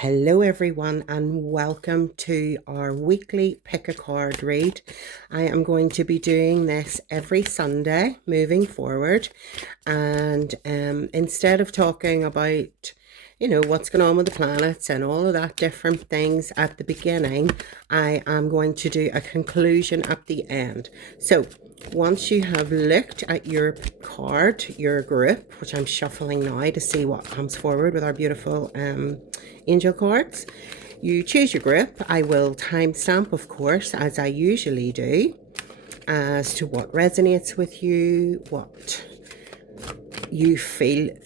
Hello everyone and welcome to our weekly pick a card read. I am going to be doing this every Sunday moving forward, and instead of talking about what's going on with the planets and all of that different things at the beginning, I am going to do a conclusion at the end. So once you have looked at your card, your group, which I'm shuffling now to see what comes forward with our beautiful angel cards, you choose your group. I will timestamp, of course, as I usually do, as to what resonates with you, what you feel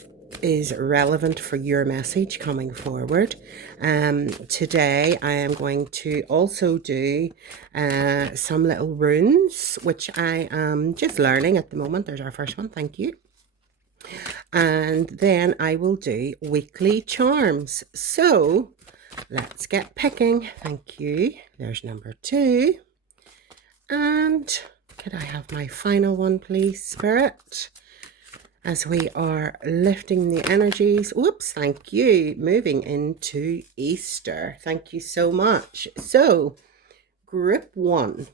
is relevant for your message coming forward. Today I am going to also do some little runes, which I am just learning at the moment. There's our first one, thank you. And then I will do weekly charms. So let's get picking. Thank you. There's number 2. And could I have my final one, please, Spirit? As we are lifting the energies. Whoops, thank you. Moving into Easter. Thank you so much. So, group 1.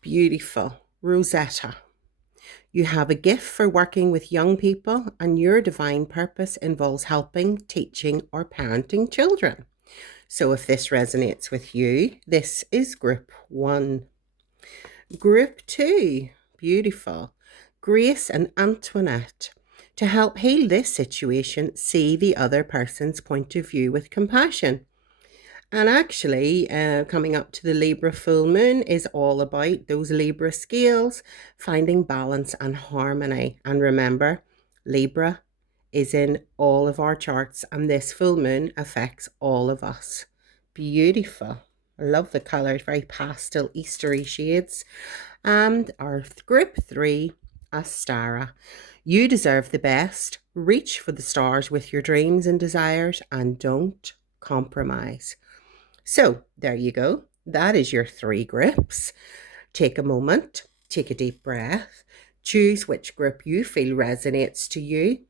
Beautiful. Rosetta. You have a gift for working with young people, and your divine purpose involves helping, teaching, or parenting children. So if this resonates with you, this is group 1. Group 2. Beautiful. Grace and Antoinette. To help heal this situation, see the other person's point of view with compassion. And actually, coming up to the Libra full moon is all about those Libra scales, finding balance and harmony. And remember, Libra is in all of our charts, and this full moon affects all of us. Beautiful. I love the colours, very pastel, Eastery shades. And our group 3, Astara. You deserve the best. Reach for the stars with your dreams and desires, and don't compromise. So there you go. That is your 3 groups. Take a moment, take a deep breath, choose which group you feel resonates to you.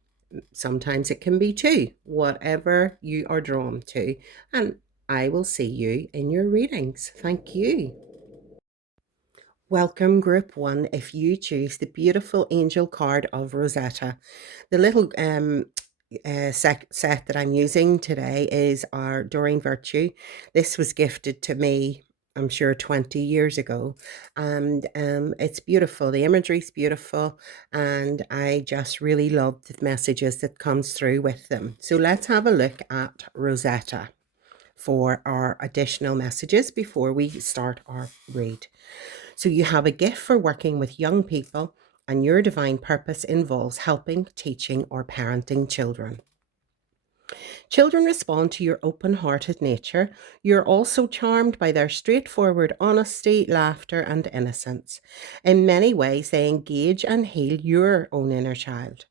Sometimes it can be 2, whatever you are drawn to. And I will see you in your readings. Thank you. Welcome group 1 if you choose the beautiful angel card of Rosetta. The little set that I'm using today is our Doreen Virtue. This was gifted to me, I'm sure, 20 years ago, and it's beautiful. The imagery is beautiful, and I just really love the messages that comes through with them. So let's have a look at Rosetta for our additional messages before we start our read. So you have a gift for working with young people, and your divine purpose involves helping, teaching, or parenting children. Children respond to your open-hearted nature. You're also charmed by their straightforward honesty, laughter, and innocence. In many ways, they engage and heal your own inner child.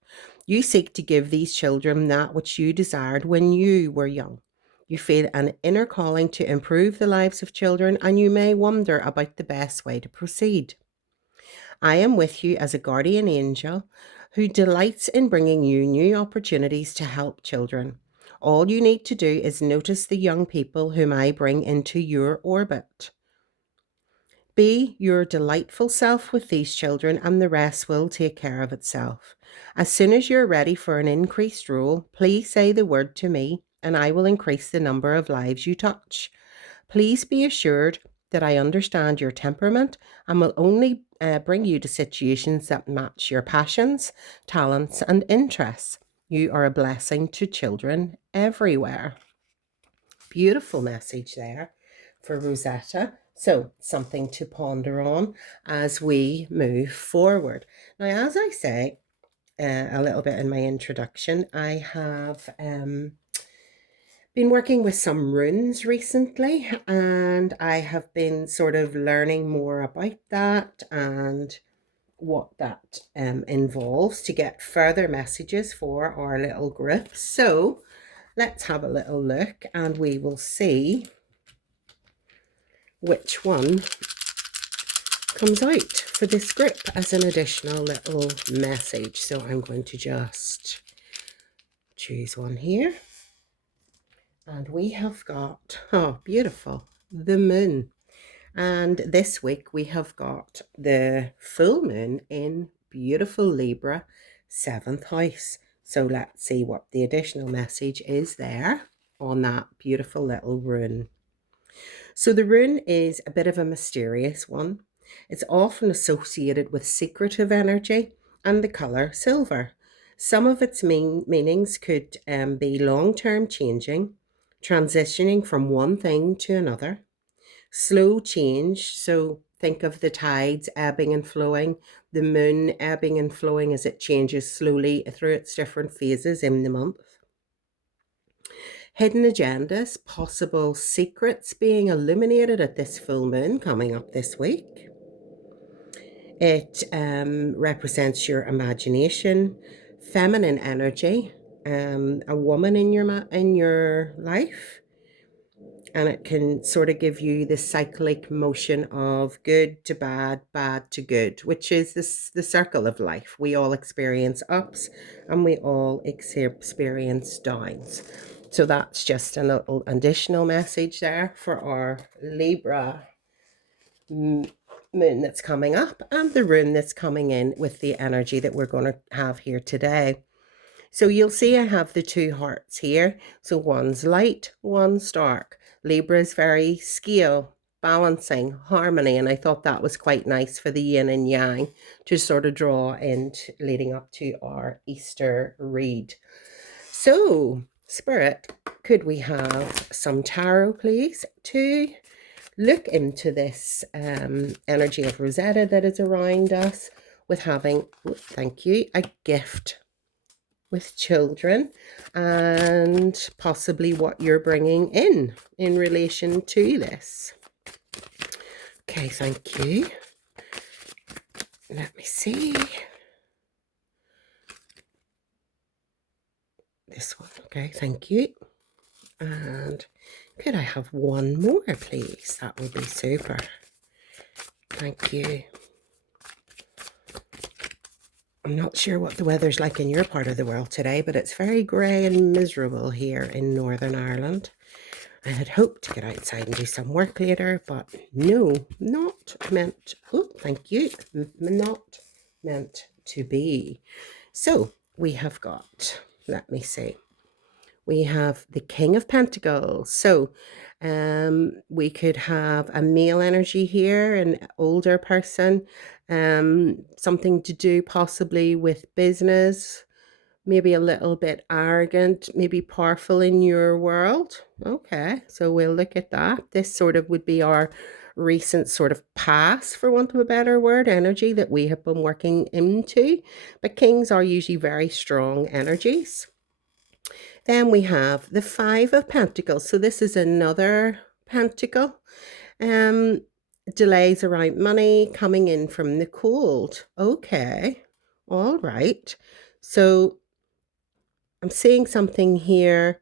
You seek to give these children that which you desired when you were young. You feel an inner calling to improve the lives of children, and you may wonder about the best way to proceed. I am with you as a guardian angel who delights in bringing you new opportunities to help children. All you need to do is notice the young people whom I bring into your orbit. Be your delightful self with these children, and the rest will take care of itself. As soon as you're ready for an increased role, please say the word to me, and I will increase the number of lives you touch. Please be assured that I understand your temperament and will only bring you to situations that match your passions, talents, and interests. You are a blessing to children everywhere. Beautiful message there for Rosetta. So something to ponder on as we move forward. Now, as I say a little bit in my introduction, I have been working with some runes recently, and I have been sort of learning more about that and what that involves to get further messages for our little group. So let's have a little look, and we will see which one comes out for this group as an additional little message. So I'm going to just choose one here. And we have got, oh, beautiful, the moon. And this week we have got the full moon in beautiful Libra, 7th house. So let's see what the additional message is there on that beautiful little rune. So the rune is a bit of a mysterious one. It's often associated with secretive energy and the colour silver. Some of its meanings could be long-term changing, transitioning from one thing to another, slow change. So think of the tides ebbing and flowing, the moon ebbing and flowing as it changes slowly through its different phases in the month. Hidden agendas, possible secrets being illuminated at this full moon coming up this week. It represents your imagination, feminine energy, a woman in your life, and it can sort of give you the cyclic motion of good to bad, bad to good, which is the circle of life. We all experience ups and we all experience downs. So that's just a little additional message there for our Libra moon that's coming up and the rune that's coming in with the energy that we're going to have here today. So you'll see I have the two hearts here. So one's light, one's dark. Libra is very scale, balancing, harmony, and I thought that was quite nice for the yin and yang to sort of draw in leading up to our Easter read. So, Spirit, could we have some tarot, please, to look into this energy of Rosetta that is around us with having, thank you, a gift with children and possibly what you're bringing in relation to this. Okay, thank you. Let me see. This one, okay, thank you. And could I have one more, please? That would be super. Thank you. I'm not sure what the weather's like in your part of the world today, but it's very grey and miserable here in Northern Ireland. I had hoped to get outside and do some work later, but no, not meant. Oh, thank you. Not meant to be. So we have got, let me see. We have the King of Pentacles. So we could have a male energy here, an older person, something to do possibly with business, maybe a little bit arrogant, maybe powerful in your world. Okay, so we'll look at that. This sort of would be our recent sort of past, for want of a better word, energy that we have been working into. But kings are usually very strong energies. Then we have the Five of Pentacles. So this is another pentacle. Delays around money coming in from the cold. Okay, all right. So I'm seeing something here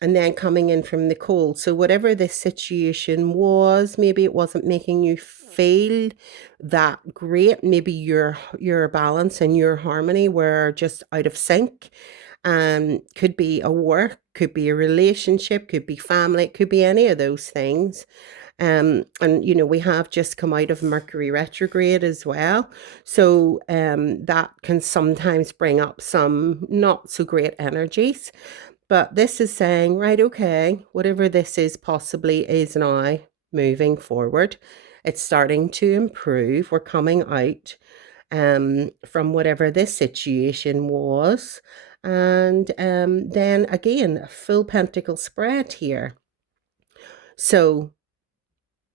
and then coming in from the cold. So whatever this situation was, maybe it wasn't making you feel that great. Maybe your balance and your harmony were just out of sync. Could be a work, could be a relationship, could be family, could be any of those things. And you know, we have just come out of Mercury retrograde as well, so that can sometimes bring up some not so great energies. But this is saying, right, okay, whatever this is possibly is now moving forward. It's starting to improve. We're coming out from whatever this situation was. And then again, a full pentacle spread here. So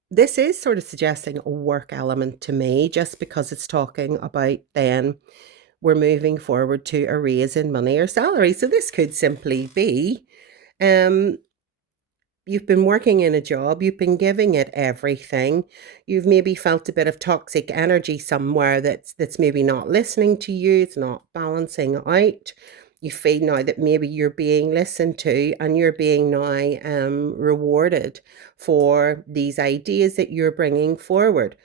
this is sort of suggesting a work element to me, just because it's talking about then we're moving forward to a raise in money or salary. So this could simply be you've been working in a job, you've been giving it everything, you've maybe felt a bit of toxic energy somewhere that's maybe not listening to you, it's not balancing out. You feel now that maybe you're being listened to and you're being now rewarded for these ideas that you're bringing forward.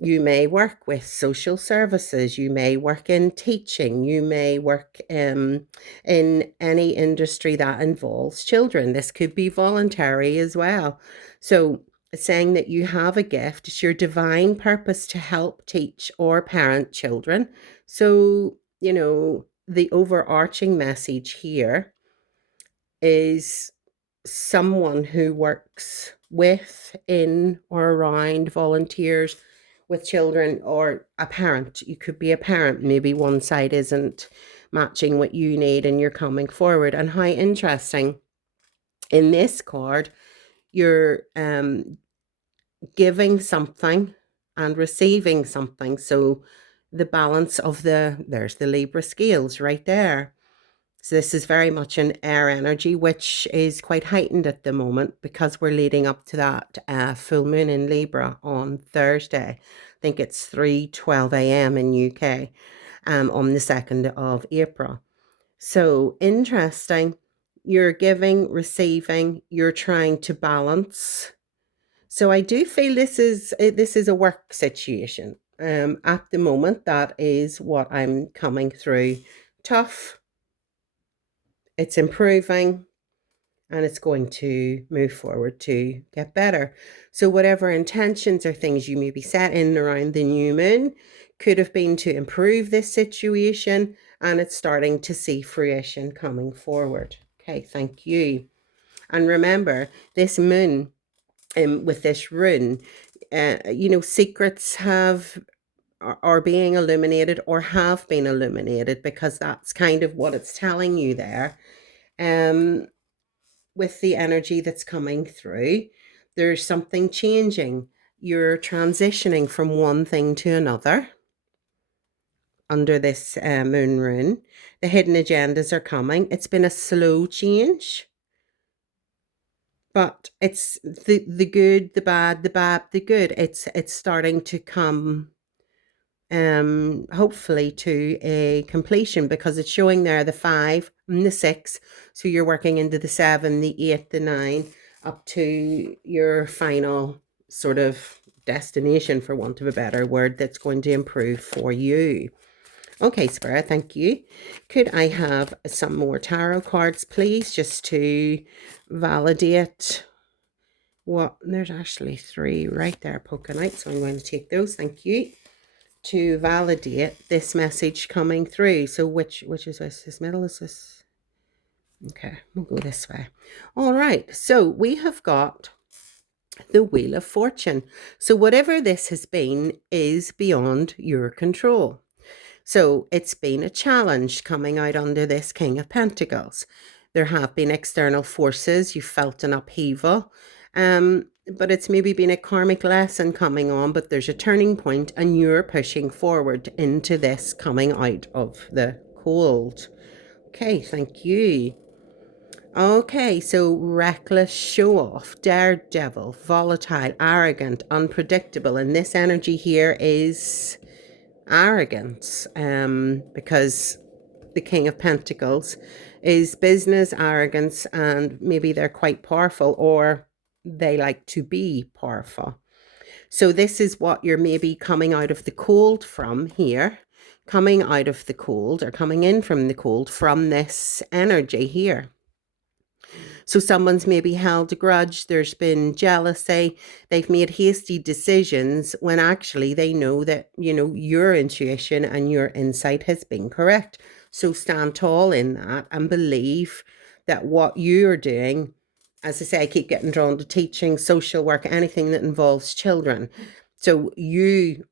You may work with social services, you may work in teaching, you may work in any industry that involves children. This could be voluntary as well. So, saying that you have a gift, it's your divine purpose to help teach or parent children. So, the overarching message here is someone who works with, in, or around, volunteers with children, or a parent. You could be a parent. Maybe one side isn't matching what you need and you're coming forward. And how interesting. In this card, you're giving something and receiving something. So the balance of there's the Libra scales right there. So this is very much an air energy, which is quite heightened at the moment because we're leading up to that full moon in Libra on Thursday. I think it's 3:12 a.m. in UK on the 2nd of April. So interesting. You're giving, receiving, you're trying to balance. So I do feel this is a work situation. At the moment, that is what I'm coming through. Tough. It's improving, and it's going to move forward to get better. So whatever intentions or things you may be set in around the new moon could have been to improve this situation, and it's starting to see fruition coming forward. Okay, thank you. And remember, this moon with this rune, secrets are being illuminated or have been illuminated, because that's kind of what it's telling you there. With the energy that's coming through, there's something changing. You're transitioning from one thing to another under this moon rune. The hidden agendas are coming. It's been a slow change, but it's the good, the bad, the good. It's starting to come hopefully to a completion, because it's showing there the 5 and the 6. So you're working into the 7, the 8, the 9, up to your final sort of destination, for want of a better word, that's going to improve for you. Okay, Spirit, thank you. Could I have some more tarot cards, please, just to validate what... There's actually 3 right there poking out, so I'm going to take those. Thank you. To validate this message coming through. So which is this middle? Is this... Okay, we'll go this way. All right, so we have got the Wheel of Fortune. So whatever this has been is beyond your control. So it's been a challenge coming out under this King of Pentacles. There have been external forces. You felt an upheaval. But it's maybe been a karmic lesson coming on, but there's a turning point and you're pushing forward into this coming out of the cold. Okay, thank you. Okay, so reckless, show off, daredevil, volatile, arrogant, unpredictable. And this energy here is arrogance, because the King of Pentacles is business, arrogance, and maybe they're quite powerful, or they like to be powerful. So this is what you're maybe coming out of the cold from here, coming out of the cold or coming in from the cold from this energy here. So someone's maybe held a grudge, there's been jealousy, they've made hasty decisions when actually they know that, your intuition and your insight has been correct. So stand tall in that and believe that what you're doing, as I say, I keep getting drawn to teaching, social work, anything that involves children. So you,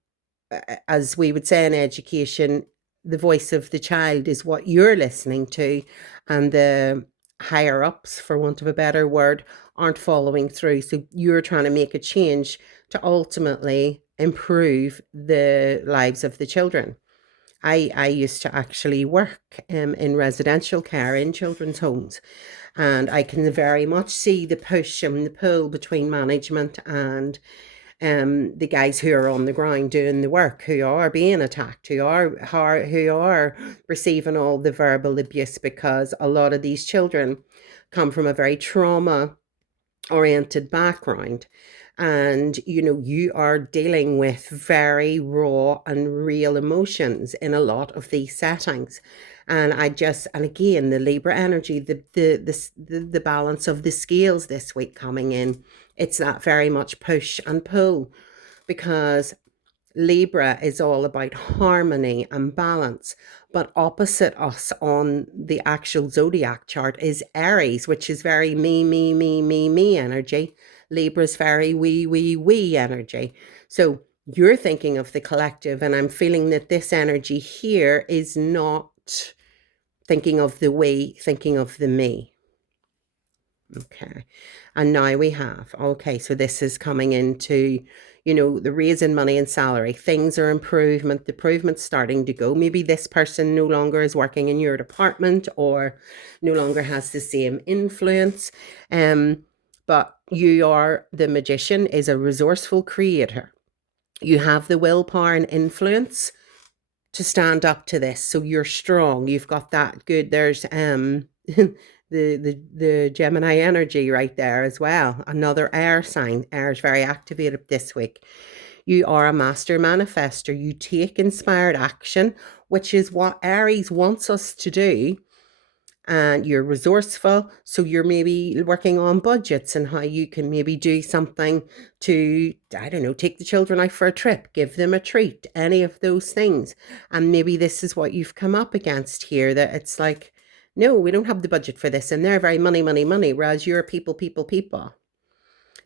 as we would say in education, the voice of the child is what you're listening to, and the higher ups, for want of a better word, aren't following through. So you're trying to make a change to ultimately improve the lives of the children. I used to actually work in residential care in children's homes, and I can very much see the push and the pull between management and the guys who are on the ground doing the work, who are being attacked, who are receiving all the verbal abuse, because a lot of these children come from a very trauma oriented background. And, you are dealing with very raw and real emotions in a lot of these settings. And and again, the Libra energy, the balance of the scales this week coming in, it's that very much push and pull, because Libra is all about harmony and balance. But opposite us on the actual zodiac chart is Aries, which is very me energy. Libra's very we energy. So you're thinking of the collective, and I'm feeling that this energy here is not thinking of the we, thinking of the me. Okay. And now we have, okay, so this is coming into, the raise in money and salary. Things are improvement. The improvement's starting to go. Maybe this person no longer is working in your department or no longer has the same influence. But the magician is a resourceful creator. You have the willpower and influence to stand up to this. So you're strong. You've got that good. There's the Gemini energy right there as well. Another air sign. Air is very activated this week. You are a master manifester. You take inspired action, which is what Aries wants us to do. And you're resourceful, so you're maybe working on budgets and how you can maybe do something to, I don't know, take the children out for a trip, give them a treat, any of those things. And maybe this is what you've come up against here, that it's like, no, we don't have the budget for this, and they're very money, whereas you're people.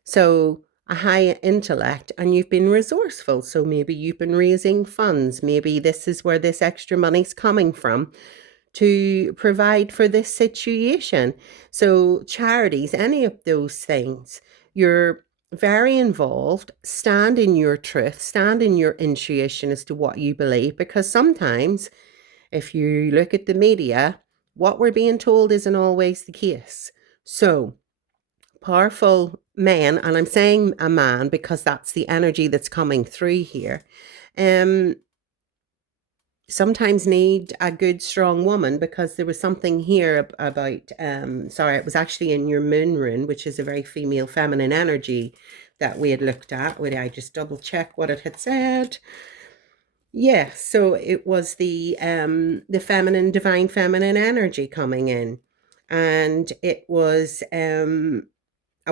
So a high intellect, and you've been resourceful, so maybe you've been raising funds. Maybe this is where this extra money's coming from, to provide for this situation. So charities, any of those things, you're very involved. Stand in your truth, stand in your intuition as to what you believe, because sometimes if you look at the media, what we're being told isn't always the case. So powerful men, and I'm saying a man because that's the energy that's coming through here, sometimes need a good strong woman, because there was something here about it was actually in your moon rune, which is a very female feminine energy that we had looked at. Would I just double check what it had said? Yeah, so it was the feminine, divine feminine energy coming in, and it was a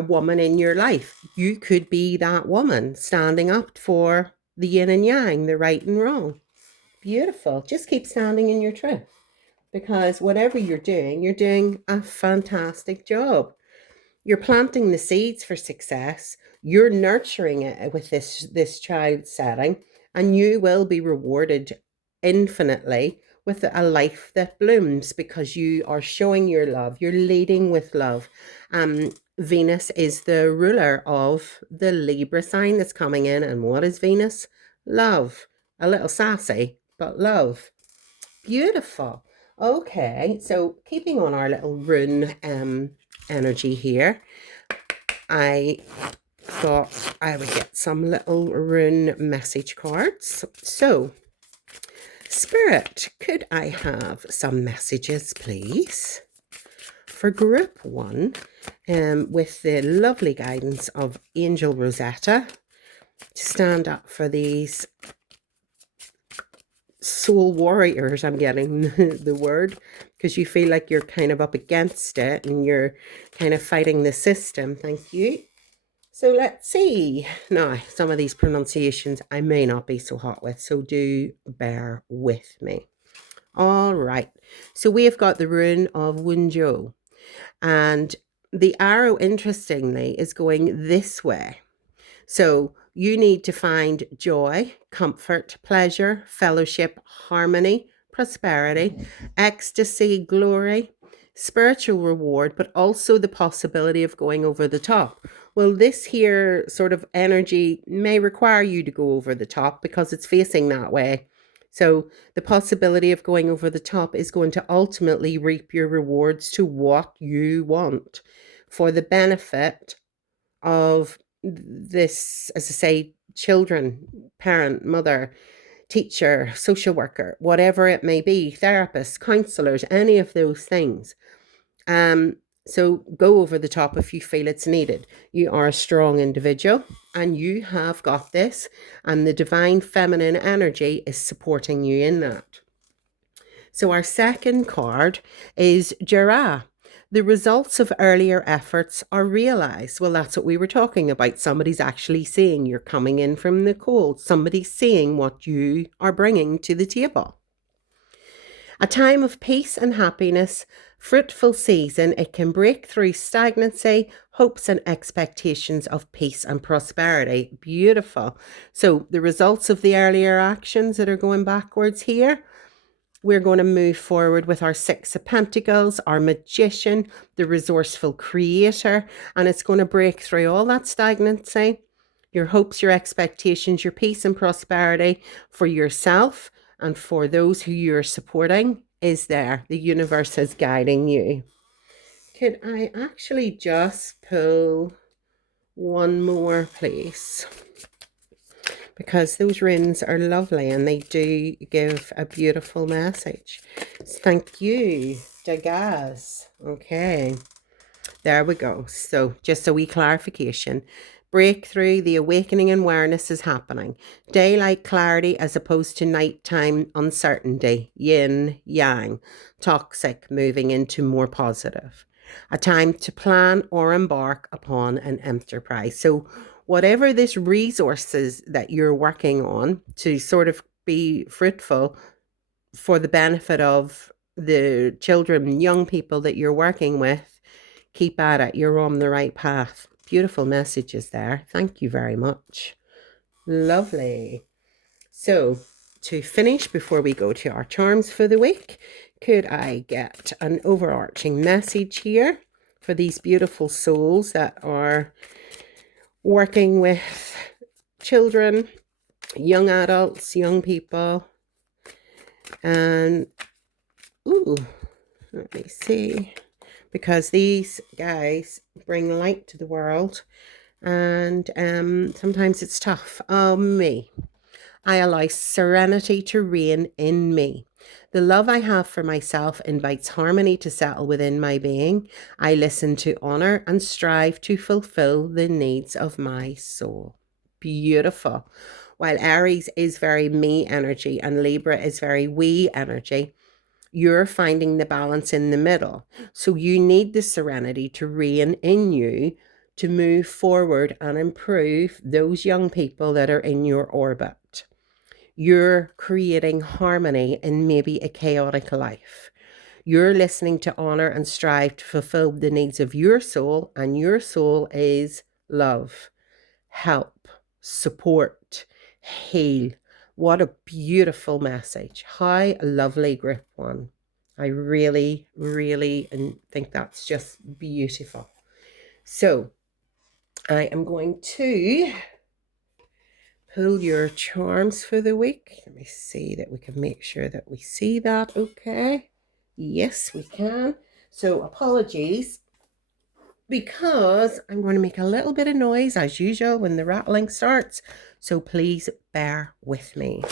woman in your life. You could be that woman standing up for the yin and yang, the right and wrong. Beautiful. Just keep standing in your truth, because whatever you're doing a fantastic job. You're planting the seeds for success. You're nurturing it with this child setting, and you will be rewarded infinitely with a life that blooms, because you are showing your love. You're leading with love. Venus is the ruler of the Libra sign that's coming in. And what is Venus? Love. A little sassy, but love. Beautiful. Okay, so keeping on our little rune energy here, I thought I would get some little rune message cards. So, Spirit, could I have some messages, please, for group 1, with the lovely guidance of Angel Rosetta, to stand up for these soul warriors. I'm getting the word, because you feel like you're kind of up against it and you're kind of fighting the system. Thank you. So let's see. Now, some of these pronunciations I may not be so hot with, so do bear with me. All right. So we have got the rune of Wunjo, and the arrow, interestingly, is going this way. So you need to find joy, comfort, pleasure, fellowship, harmony, prosperity, ecstasy, glory, spiritual reward, but also the possibility of going over the top. Well, this here sort of energy may require you to go over the top, because it's facing that way. So the possibility of going over the top is going to ultimately reap your rewards to what you want, for the benefit of this, as I say, children, parent, mother, teacher, social worker, whatever it may be, therapists, counselors, any of those things. So go over the top if you feel it's needed. You are a strong individual and you have got this, and the divine feminine energy is supporting you in that. So our second card is Jera. The results of earlier efforts are realized. Well, that's what we were talking about. Somebody's actually seeing you're coming in from the cold. Somebody's seeing what you are bringing to the table. A time of peace and happiness, fruitful season. It can break through stagnancy, hopes and expectations of peace and prosperity. Beautiful. So the results of the earlier actions that are going backwards here, we're going to move forward with our Six of Pentacles, our Magician, the resourceful creator, and it's going to break through all that stagnancy, your hopes, your expectations, your peace and prosperity for yourself and for those who you're supporting is there. The universe is guiding you. Could I actually just pull one more, please? Because those runes are lovely and they do give a beautiful message. Thank you, Dagaz. Okay, there we go. So just a wee clarification. Breakthrough, the awakening and awareness is happening. Daylight clarity as opposed to nighttime uncertainty. Yin, yang. Toxic, moving into more positive. A time to plan or embark upon an enterprise. So whatever this resources that you're working on to sort of be fruitful for the benefit of the children, young people that you're working with, keep at it. You're on the right path. Beautiful messages there. Thank you very much. Lovely. So to finish, before we go to our charms for the week, could I get an overarching message here for these beautiful souls that are working with children, young adults, young people, and let me see, because these guys bring light to the world, and sometimes it's tough. Me, I allow serenity to reign in me. The love I have for myself invites harmony to settle within my being. I listen to honor and strive to fulfill the needs of my soul. Beautiful. While Aries is very me energy and Libra is very we energy, you're finding the balance in the middle. So you need the serenity to reign in you to move forward and improve those young people that are in your orbit. You're creating harmony in maybe a chaotic life. You're listening to honor and strive to fulfill the needs of your soul, and your soul is love, help, support, heal. What a beautiful message. How lovely, group one. I really, really think that's just beautiful. So I am going to pull your charms for the week. Let me see that we can make sure that we see that. Okay. Yes, we can. So apologies, because I'm going to make a little bit of noise as usual when the rattling starts. So please bear with me.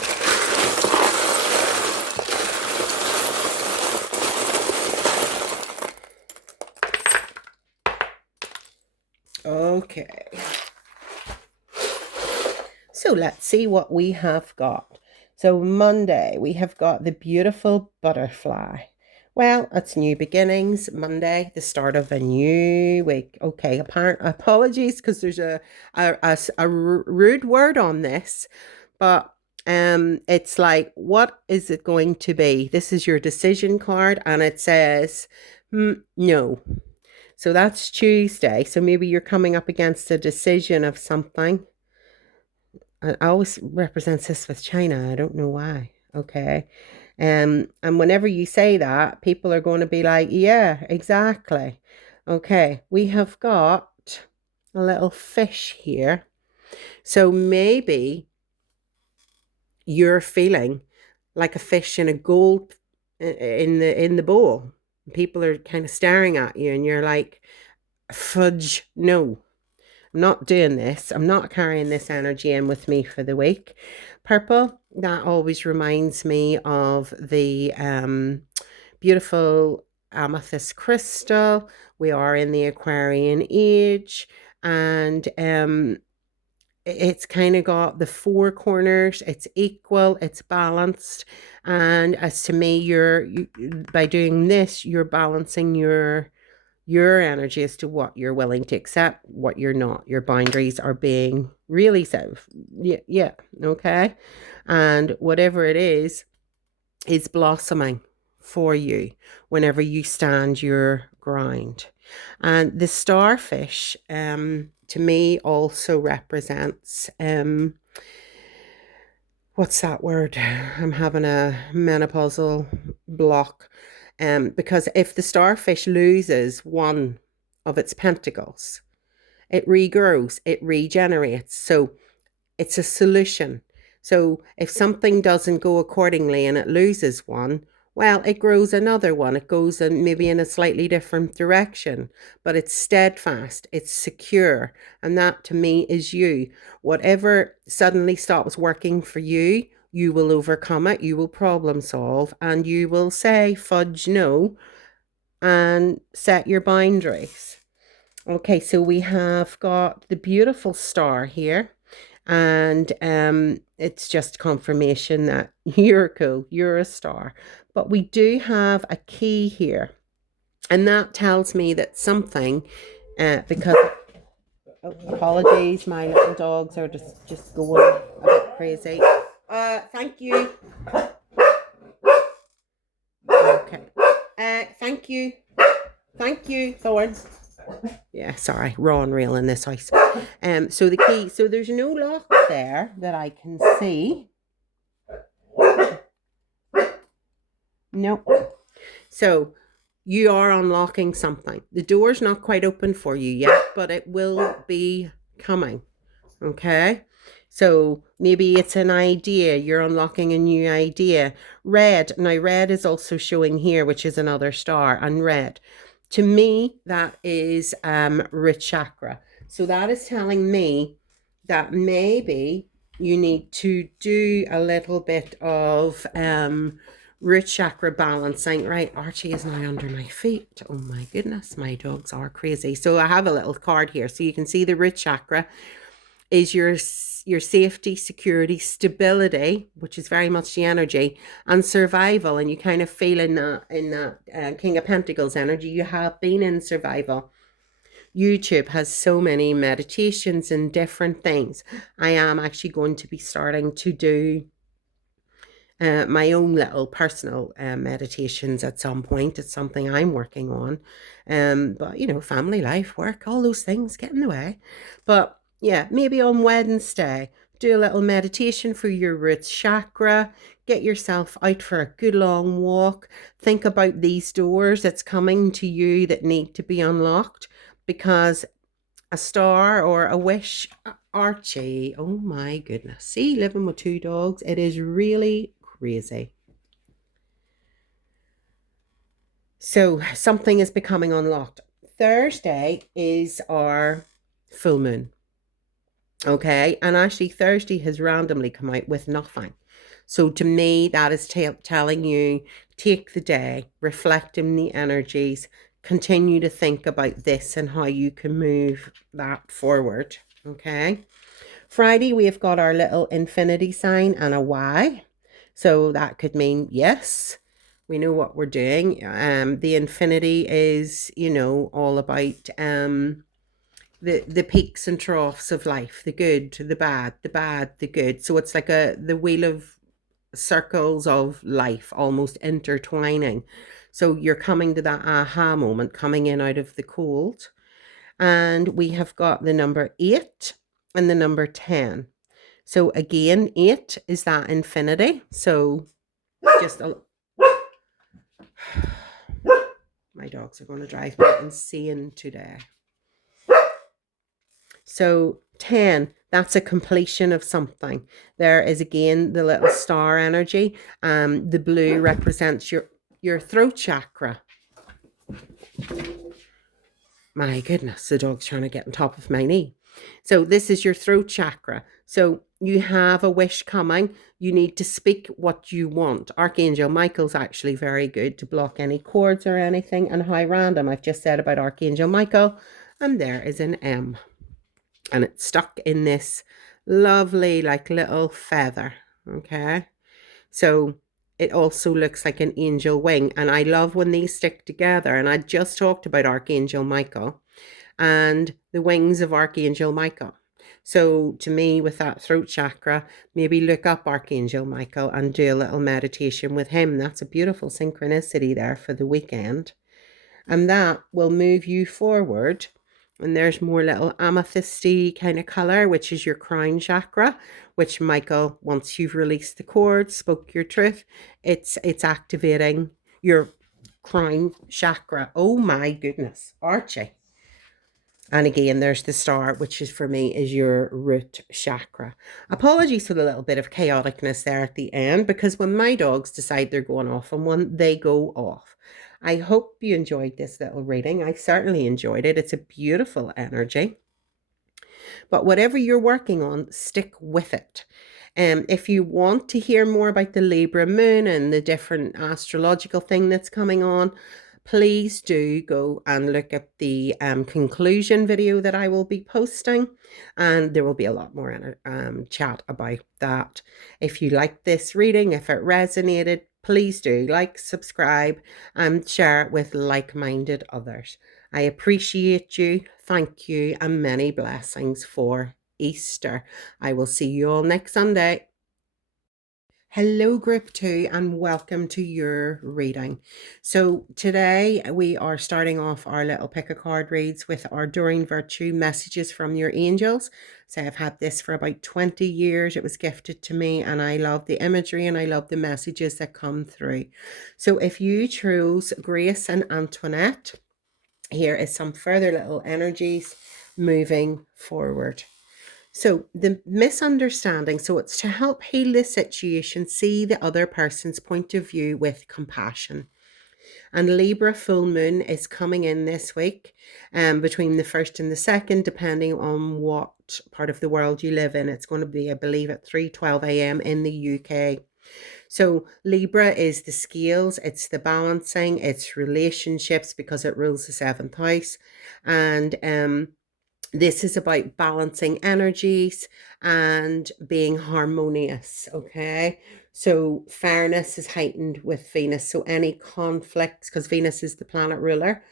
Okay. So let's see what we have got. So Monday, we have got the beautiful butterfly. Well, it's new beginnings. Monday, the start of a new week. Okay, apologies because there's a rude word on this, but it's like, what is it going to be? This is your decision card, and it says no. So that's Tuesday. So maybe you're coming up against a decision of something. I always represents this with China. I don't know why. Okay. And whenever you say that, people are going to be like, yeah, exactly. Okay. We have got a little fish here. So maybe you're feeling like a fish in a gold in the bowl. People are kind of staring at you and you're like, fudge, no. I'm not doing this. I'm not carrying this energy in with me for the week. Purple, that always reminds me of the beautiful amethyst crystal We are in the Aquarian age, and it's kind of got the four corners. It's equal, it's balanced, and as to me, by doing this, you're balancing your energy as to what you're willing to accept, what you're not. Your boundaries are being really set. Yeah, okay. And whatever it is blossoming for you whenever you stand your ground. And the starfish, to me, also represents, what's that word? I'm having a menopausal block. Because if the starfish loses one of its pentacles, it regrows, it regenerates. So it's a solution. So if something doesn't go accordingly and it loses one, well, it grows another one. It goes maybe in a slightly different direction, but it's steadfast, it's secure. And that to me is you. Whatever suddenly stops working for you, you will overcome it, you will problem solve, and you will say fudge no and set your boundaries. Okay, so we have got the beautiful star here, and it's just confirmation that you're cool, you're a star. But we do have a key here, and that tells me that something, because, oh, apologies, my little dogs are just going a bit crazy. Thank you. Okay. Thank you, Thorn. Yeah, sorry, raw and real in this house. So the key, so there's no lock there that I can see. Nope. So you are unlocking something. The door's not quite open for you yet, but it will be coming. Okay. So maybe it's an idea. You're unlocking a new idea. Red. Now red is also showing here, which is another star, and red. To me, that is root chakra. So that is telling me that maybe you need to do a little bit of root chakra balancing. Right, Archie is now under my feet. Oh my goodness, my dogs are crazy. So I have a little card here. So you can see the root chakra is your safety, security, stability, which is very much the energy, and survival. And you kind of feel in that King of Pentacles energy, you have been in survival. YouTube has so many meditations and different things. I am actually going to be starting to do my own little personal meditations at some point. It's something I'm working on. But, you know, family life, work, all those things get in the way. But yeah, maybe on Wednesday, do a little meditation for your root chakra. Get yourself out for a good long walk. Think about these doors that's coming to you that need to be unlocked, because a star or a wish, Archie, oh my goodness. See, living with two dogs, it is really crazy. So something is becoming unlocked. Thursday is our full moon. Okay, and actually Thursday has randomly come out with nothing. So to me, that is telling you, take the day, reflect in the energies, continue to think about this and how you can move that forward. Okay. Friday, we have got our little infinity sign and a Y. So that could mean yes, we know what we're doing. The infinity is, you know, all about the peaks and troughs of life, the good, the bad, the good. So it's like the wheel of circles of life, almost intertwining. So you're coming to that aha moment, coming in out of the cold. And we have got the number 8 and the number 10. So again, 8 is that infinity. So just my dogs are going to drive me insane today. So 10, that's a completion of something. There is again the little star energy. The blue represents your throat chakra. My goodness, the dog's trying to get on top of my knee. So this is your throat chakra. So you have a wish coming. You need to speak what you want. Archangel Michael's actually very good to block any cords or anything. And how random, I've just said about Archangel Michael. And there is an M. And it's stuck in this lovely, like, little feather. Okay. So it also looks like an angel wing. And I love when these stick together. And I just talked about Archangel Michael and the wings of Archangel Michael. So to me, with that throat chakra, maybe look up Archangel Michael and do a little meditation with him. That's a beautiful synchronicity there for the weekend. And that will move you forward. And there's more little amethysty kind of color, which is your crown chakra, which Michael, once you've released the cords, spoke your truth, it's activating your crown chakra. Oh my goodness, Archie. And again, there's the star, which is for me is your root chakra. Apologies for the little bit of chaoticness there at the end, because when my dogs decide they're going off on one, they go off. I hope you enjoyed this little reading. I certainly enjoyed it. It's a beautiful energy. But whatever you're working on, stick with it. If you want to hear more about the Libra moon and the different astrological thing that's coming on, please do go and look at the conclusion video that I will be posting, and there will be a lot more chat about that. If you like this reading, if it resonated, please do like, subscribe, and share it with like-minded others. I appreciate you. Thank you, and many blessings for Easter. I will see you all next Sunday. Hello, Group 2, and welcome to your reading. So today we are starting off our little pick a card reads with our Doreen Virtue messages from your angels. So I've had this for about 20 years. It was gifted to me, and I love the imagery and I love the messages that come through. So if you chose Grace and Antoinette, here is some further little energies moving forward. So the misunderstanding, so it's to help heal the situation, see the other person's point of view with compassion. And Libra full moon is coming in this week, between the 1st and the 2nd, depending on what part of the world you live in. It's going to be, I believe, at 3:12 a.m. in the UK. So Libra is the scales, it's the balancing, it's relationships, because it rules the 7th house. And this is about balancing energies and being harmonious, okay? So fairness is heightened with Venus. So any conflicts, because Venus is the planet ruler,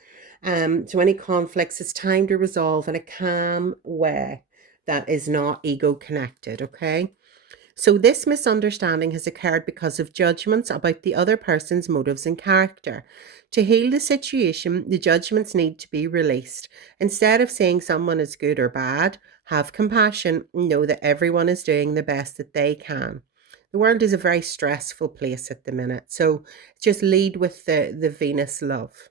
so any conflicts, it's time to resolve in a calm way that is not ego connected, okay? So this misunderstanding has occurred because of judgments about the other person's motives and character. To heal the situation, the judgments need to be released. Instead of saying someone is good or bad, have compassion and know that everyone is doing the best that they can. The world is a very stressful place at the minute, so just lead with the Venus love.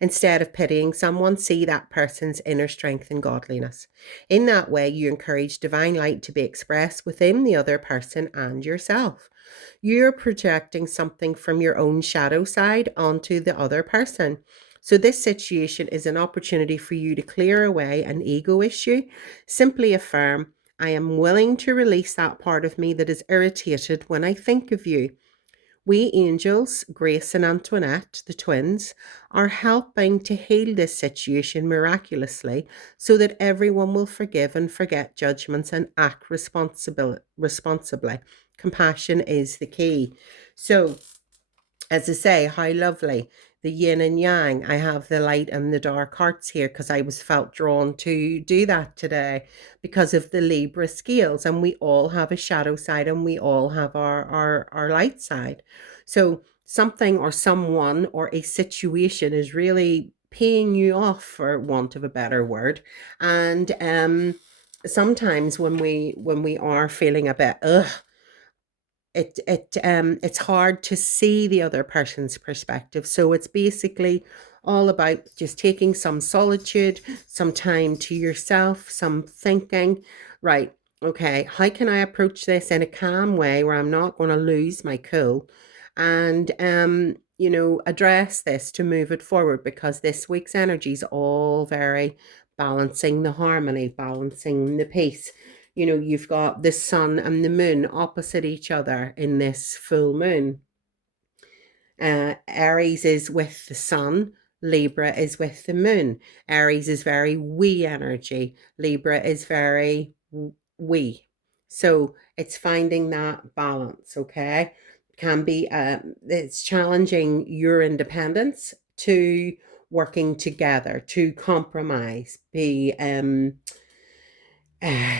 Instead of pitying someone, see that person's inner strength and godliness. In that way, you encourage divine light to be expressed within the other person and yourself. You're projecting something from your own shadow side onto the other person. So this situation is an opportunity for you to clear away an ego issue. Simply affirm, I am willing to release that part of me that is irritated when I think of you. We angels, Grace and Antoinette, the twins, are helping to heal this situation miraculously so that everyone will forgive and forget judgments and act responsibly. Compassion is the key. So, as I say, how lovely, the yin and yang. I have the light and the dark hearts here because I was felt drawn to do that today because of the Libra scales, and we all have a shadow side and we all have our light side. So something or someone or a situation is really paying you off, for want of a better word. And sometimes when we are feeling a bit it's hard to see the other person's perspective. So it's basically all about just taking some solitude, some time to yourself, some thinking, right? Okay, how can I approach this in a calm way where I'm not going to lose my cool, and address this to move it forward, because this week's energy is all very balancing the harmony, balancing the peace. You know, you've got the sun and the moon opposite each other in this full moon. Aries is with the sun, Libra is with the moon. Aries is very we energy, Libra is very we. So it's finding that balance, okay? Can be, it's challenging your independence to working together, to compromise, be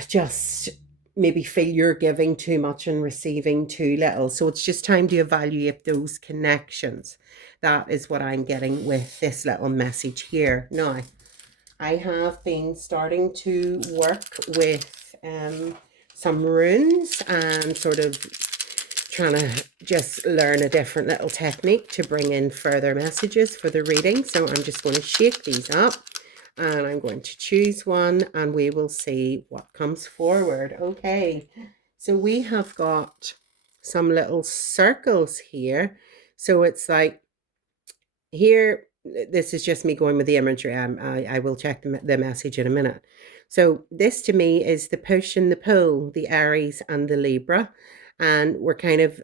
just maybe feel you're giving too much and receiving too little. So it's just time to evaluate those connections. That is what I'm getting with this little message here. Now, I have been starting to work with some runes and sort of trying to just learn a different little technique to bring in further messages for the reading. So I'm just going to shake these up and I'm going to choose one and we will see what comes forward. Okay, so we have got some little circles here. So it's like here, this is just me going with the imagery. I will check the message in a minute. So this to me is the push and the pull, the Aries and the Libra. And we're kind of,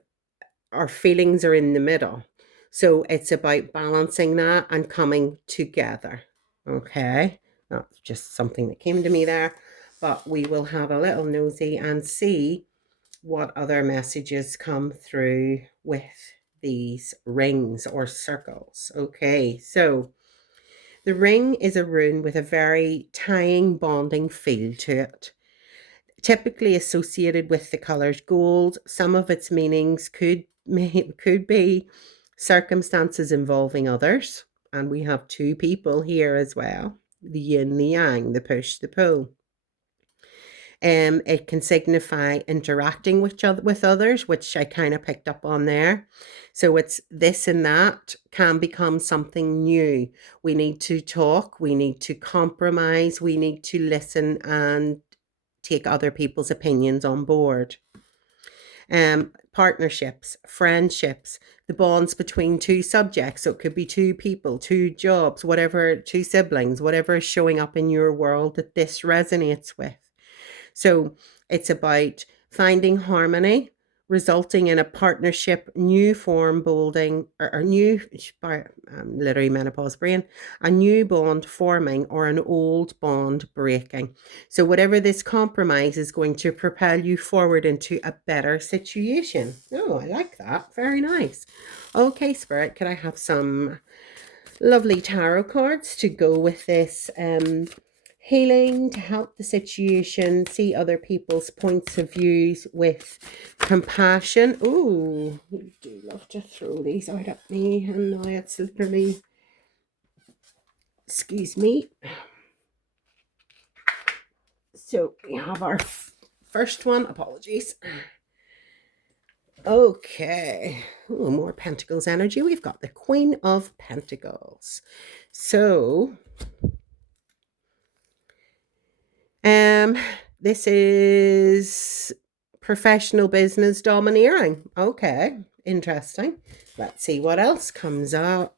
our feelings are in the middle. So it's about balancing that and coming together. Okay, that's just something that came to me there. But we will have a little nosy and see what other messages come through with these rings or circles. Okay, so the ring is a rune with a very tying, bonding feel to it. Typically associated with the colors gold, some of its meanings could be circumstances involving others. And we have two people here as well, the yin, the yang, the push, the pull. It can signify interacting with others, which I kind of picked up on there. So it's this and that can become something new. We need to talk, we need to compromise, we need to listen and take other people's opinions on board. Partnerships, friendships, the bonds between two subjects. So it could be two people, two jobs, whatever, two siblings, whatever is showing up in your world that this resonates with. So it's about finding harmony, resulting in a partnership, new form bolding, or new, literally menopause brain, a new bond forming or an old bond breaking. So whatever this compromise is going to propel you forward into a better situation. Oh, I like that. Very nice. Okay, Spirit, could I have some lovely tarot cards to go with this healing, to help the situation, see other people's points of views with compassion. Oh, we do love to throw these out at me, and now it's literally, excuse me. So we have our first one, apologies. Okay, ooh, more Pentacles energy. We've got the Queen of Pentacles. So this is professional business domineering. Okay, interesting. Let's see what else comes up.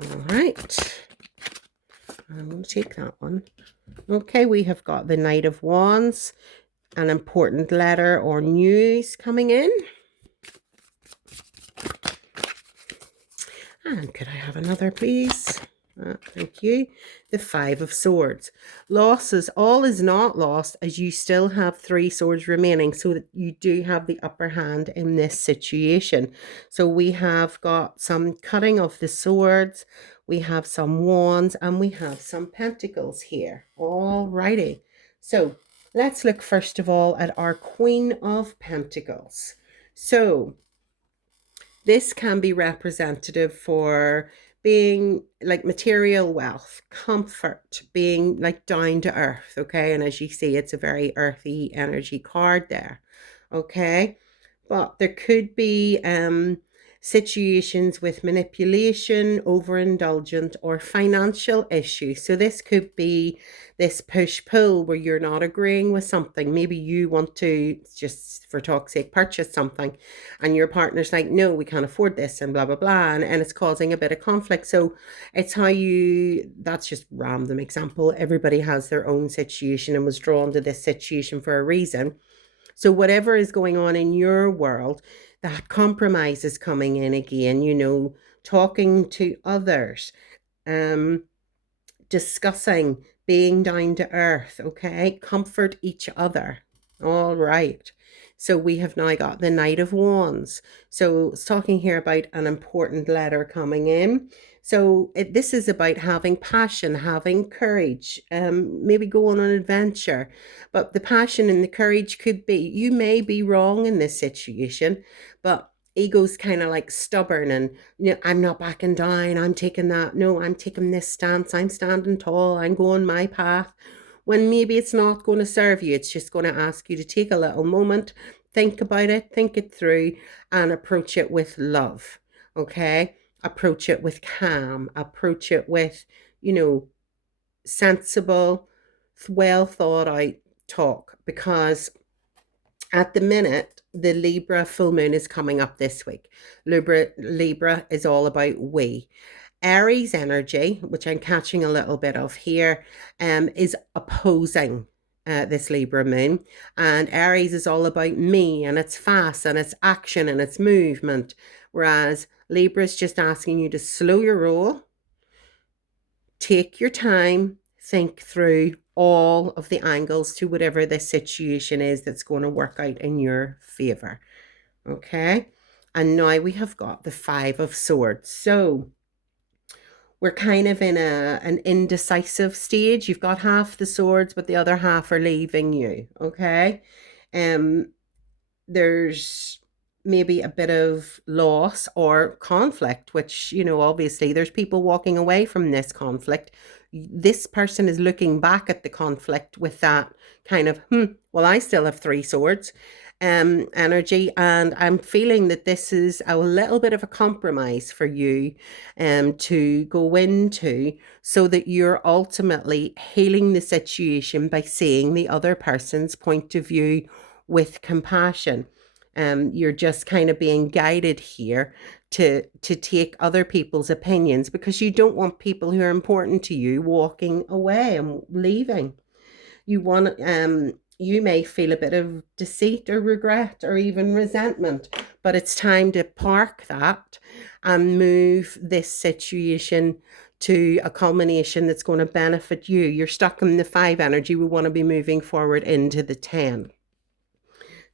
All right, I'm going to take that one. Okay, we have got the Knight of Wands, an important letter or news coming in. And could I have another, please? Thank you. The Five of Swords. Losses. All is not lost, as you still have 3 swords remaining, so that you do have the upper hand in this situation. So we have got some cutting of the swords, we have some wands, and we have some pentacles here. Alrighty. So let's look first of all at our Queen of Pentacles. So this can be representative for being like material wealth, comfort, being like down to earth, okay? And as you see, it's a very earthy energy card there, okay? But there could be situations with manipulation, overindulgent, or financial issues. So this could be this push-pull where you're not agreeing with something. Maybe you want to, just for talk's sake, purchase something, and your partner's like, no, we can't afford this, and blah, blah, blah, and it's causing a bit of conflict. So it's how you, that's just random example. Everybody has their own situation and was drawn to this situation for a reason. So whatever is going on in your world, that compromise is coming in again, talking to others, discussing, being down to earth, okay? Comfort each other. All right. So we have now got the Knight of Wands. So it's talking here about an important letter coming in. So this is about having passion, having courage, maybe go on an adventure. But the passion and the courage could be, you may be wrong in this situation, but ego's kind of like stubborn and, I'm not backing down, I'm taking that, no, I'm taking this stance, I'm standing tall, I'm going my path, when maybe it's not going to serve you. It's just going to ask you to take a little moment, think about it, think it through, and approach it with love, okay? Approach it with calm, approach it with, sensible, well thought out talk, because at the minute, the Libra full moon is coming up this week. Libra is all about we. Aries energy, which I'm catching a little bit of here, is opposing this Libra moon. And Aries is all about me, and it's fast, and it's action, and it's movement. Whereas Libra is just asking you to slow your roll, take your time, think through all of the angles to whatever the situation is that's going to work out in your favor. Okay. And now we have got the Five of Swords. So we're kind of in an indecisive stage. You've got half the swords, but the other half are leaving you. Okay. There's maybe a bit of loss or conflict, which, obviously there's people walking away from this conflict. This person is looking back at the conflict with that kind of, well, I still have three swords energy, and I'm feeling that this is a little bit of a compromise for you to go into, so that you're ultimately healing the situation by seeing the other person's point of view with compassion. You're just kind of being guided here to take other people's opinions, because you don't want people who are important to you walking away and leaving. You may feel a bit of deceit or regret or even resentment, but it's time to park that and move this situation to a culmination that's going to benefit you. You're stuck in the 5 energy. We want to be moving forward into the 10.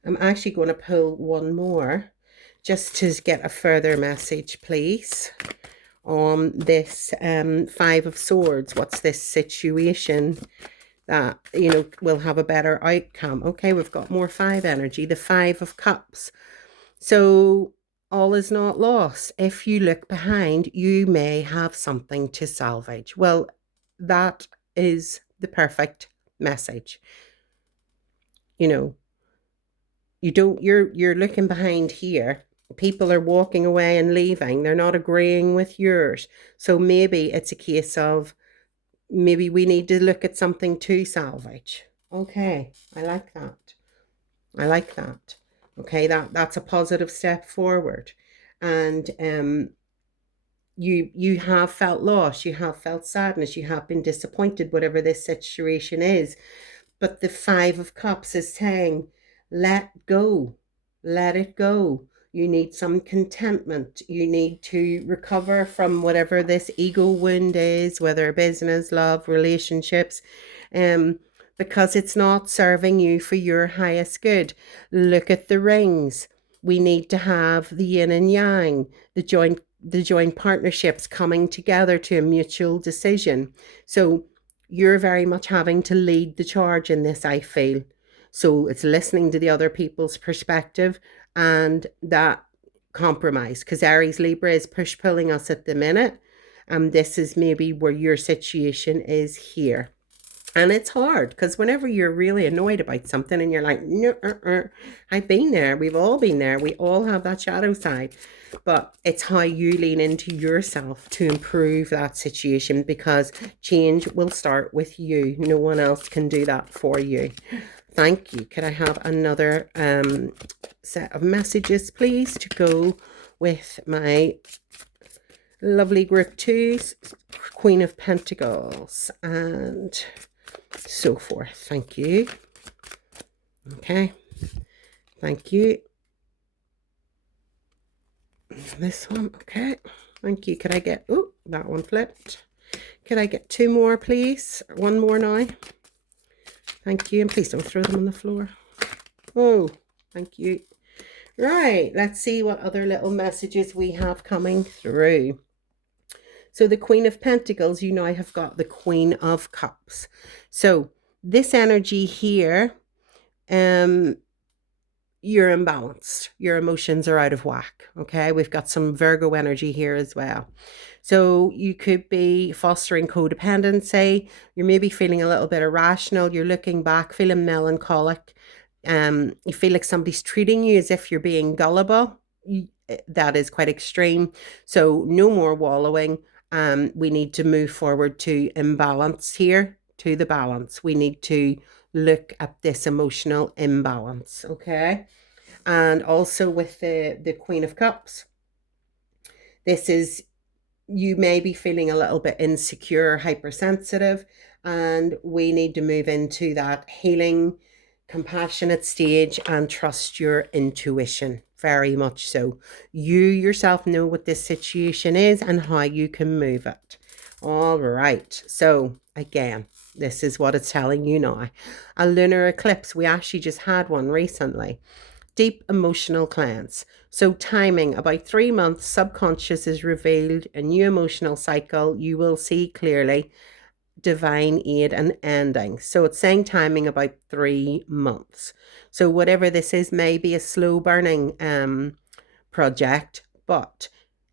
I'm actually going to pull one more just to get a further message, please, on this 5 of Swords. What's this situation that, will have a better outcome? Okay, we've got more 5 energy, the 5 of Cups. So all is not lost. If you look behind, you may have something to salvage. Well, that is the perfect message. You're looking behind here. People are walking away and leaving. They're not agreeing with yours. So maybe it's a case of, maybe we need to look at something to salvage. Okay, I like that. I like that. Okay, that's a positive step forward. And you have felt loss, you have felt sadness, you have been disappointed, whatever this situation is. But the 5 of Cups is saying, let go, let it go. You need some contentment. You need to recover from whatever this ego wound is, whether business, love, relationships, because it's not serving you for your highest good. Look at the rings. We need to have the yin and yang, the joint partnerships coming together to a mutual decision. So you're very much having to lead the charge in this, I feel. So it's listening to the other people's perspective and that compromise, because Aries Libra is push-pulling us at the minute. This is maybe where your situation is here. And it's hard because whenever you're really annoyed about something and you're like, no, I've been there. We've all been there. We all have that shadow side. But it's how you lean into yourself to improve that situation, because change will start with you. No one else can do that for you. Thank you. Could I have another set of messages, please, to go with my lovely group 2, Queen of Pentacles, and so forth. Thank you. Okay. Thank you. This one. Okay. Thank you. Could I get, oh, that one flipped. Could I get 2 more, please? 1 more now. Thank you. And please don't throw them on the floor. Oh, thank you. Right. Let's see what other little messages we have coming through. So the Queen of Pentacles, you know, I have got the Queen of Cups. So this energy here, you're imbalanced. Your emotions are out of whack. Okay. We've got some Virgo energy here as well. So you could be fostering codependency. You're maybe feeling a little bit irrational. You're looking back, feeling melancholic. You feel like somebody's treating you as if you're being gullible. That is quite extreme. So no more wallowing. We need to move forward to imbalance here, to the balance. We need to look at this emotional imbalance, okay? And also with the Queen of Cups, this is, you may be feeling a little bit insecure, hypersensitive, and we need to move into that healing, compassionate stage and trust your intuition. Very much so. You yourself know what this situation is and how you can move it. All right. So again, this is what it's telling you now. A lunar eclipse. We actually just had one recently. Deep emotional cleanse. So timing, about 3 months, subconscious is revealed, a new emotional cycle. You will see clearly divine aid and ending. So it's saying timing about 3 months. So whatever this is may be a slow burning project, but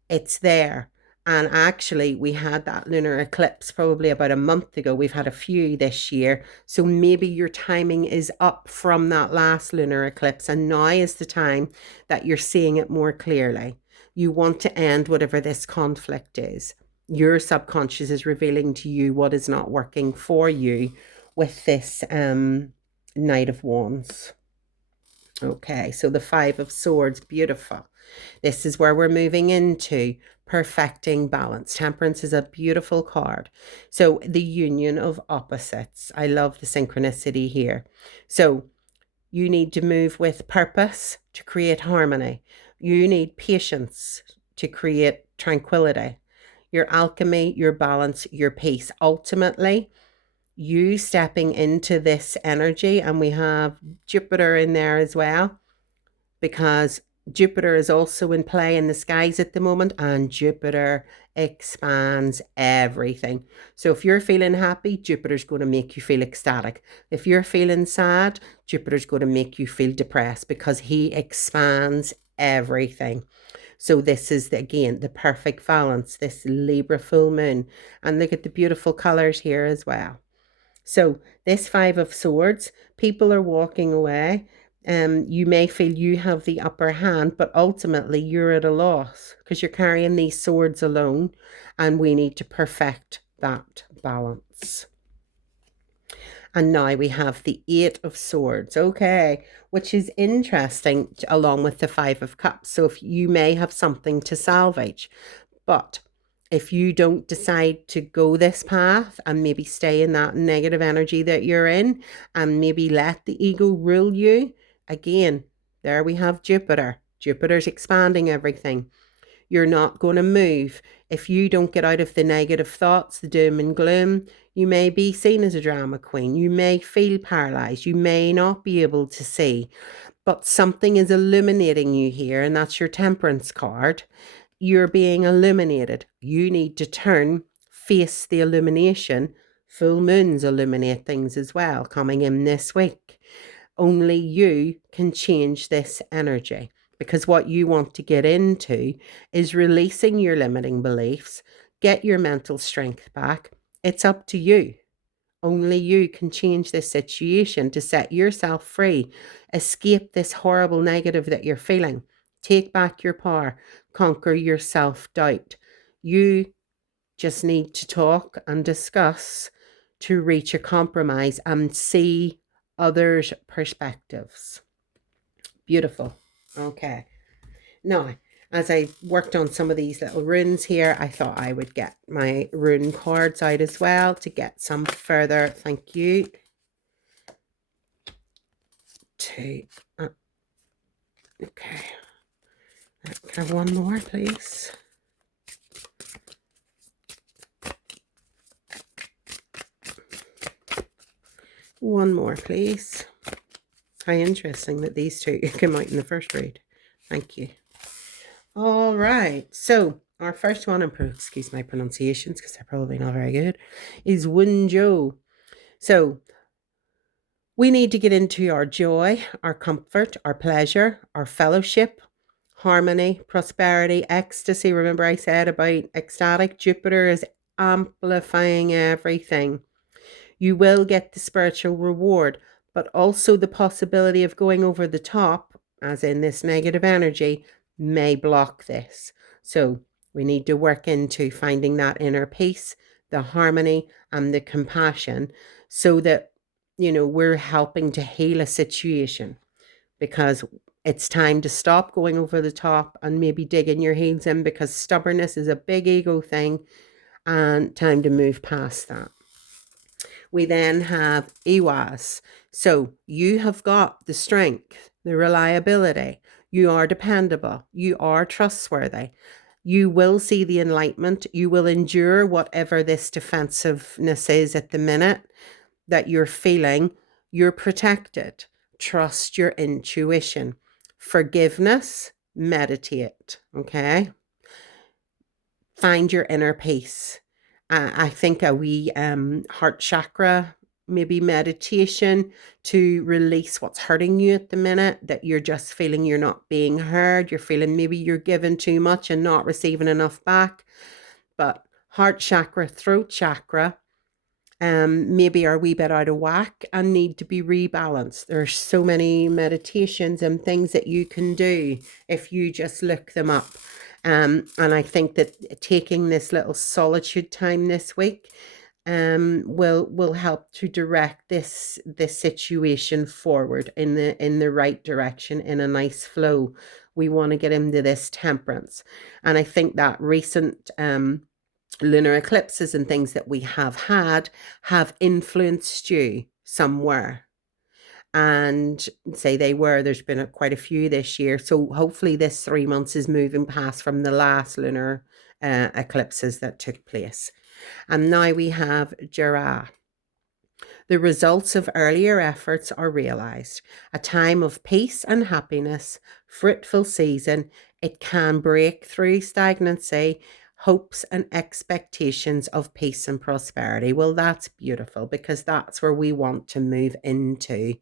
it's there. And actually, we had that lunar eclipse probably about a month ago. We've had a few this year. So maybe your timing is up from that last lunar eclipse. And now is the time that you're seeing it more clearly. You want to end whatever this conflict is. Your subconscious is revealing to you what is not working for you with this Knight of Wands. Okay, so the 5 of Swords, beautiful. This is where we're moving into perfecting balance. Temperance is a beautiful card. So the union of opposites. I love the synchronicity here. So you need to move with purpose to create harmony. You need patience to create tranquility. Your alchemy, your balance, your peace. Ultimately, you stepping into this energy, and we have Jupiter in there as well, because Jupiter is also in play in the skies at the moment, and Jupiter expands everything. So if you're feeling happy, Jupiter's going to make you feel ecstatic. If you're feeling sad, Jupiter's going to make you feel depressed, because he expands everything. So this is, again, the perfect balance, this Libra full moon. And look at the beautiful colors here as well. So this 5 of Swords, people are walking away. You may feel you have the upper hand, but ultimately you're at a loss because you're carrying these swords alone, and we need to perfect that balance. And now we have the 8 of Swords, okay, which is interesting, along with the 5 of Cups. So if you may have something to salvage, but if you don't decide to go this path and maybe stay in that negative energy that you're in and maybe let the ego rule you, again, there we have Jupiter. Jupiter's expanding everything. You're not going to move. If you don't get out of the negative thoughts, the doom and gloom, you may be seen as a drama queen. You may feel paralyzed. You may not be able to see, but something is illuminating you here, and that's your Temperance card. You're being illuminated. You need to turn, face the illumination. Full moons illuminate things as well, coming in this week. Only you can change this energy, because what you want to get into is releasing your limiting beliefs, get your mental strength back. It's up to you. Only you can change this situation to set yourself free, escape this horrible negative that you're feeling, take back your power, conquer your self-doubt. You just need to talk and discuss to reach a compromise and see others' perspectives. Beautiful. Okay. Now, as I worked on some of these little runes here, I thought I would get my rune cards out as well to get some further. Thank you. Okay. Can I have one more, please? One more, please. How interesting that these two came out in the first read. Thank you. All right. So our first one, and excuse my pronunciations because they're probably not very good, is Wunjo. So we need to get into our joy, our comfort, our pleasure, our fellowship, harmony, prosperity, ecstasy. Remember I said about ecstatic? Jupiter is amplifying everything. You will get the spiritual reward, but also the possibility of going over the top, as in this negative energy, may block this. So we need to work into finding that inner peace, the harmony, and the compassion so that, we're helping to heal a situation, because it's time to stop going over the top and maybe digging your heels in, because stubbornness is a big ego thing, and time to move past that. We then have Iwas. So you have got the strength, the reliability. You are dependable. You are trustworthy. You will see the enlightenment. You will endure whatever this defensiveness is at the minute that you're feeling. You're protected. Trust your intuition. Forgiveness, meditate. Okay. Find your inner peace. I think a wee heart chakra, maybe meditation to release what's hurting you at the minute, that you're just feeling you're not being heard. You're feeling maybe you're giving too much and not receiving enough back. But heart chakra, throat chakra, maybe are a wee bit out of whack and need to be rebalanced. There's so many meditations and things that you can do if you just look them up. And I think that taking this little solitude time this week will help to direct this situation forward in the right direction, in a nice flow. We want to get into this temperance, and I think that recent lunar eclipses and things that we have had have influenced you somewhere. And say there's been quite a few this year. So hopefully this 3 months is moving past from the last lunar eclipses that took place. And now we have Jera. The results of earlier efforts are realized. A time of peace and happiness, fruitful season. It can break through stagnancy, hopes and expectations of peace and prosperity. Well, that's beautiful, because that's where we want to move into,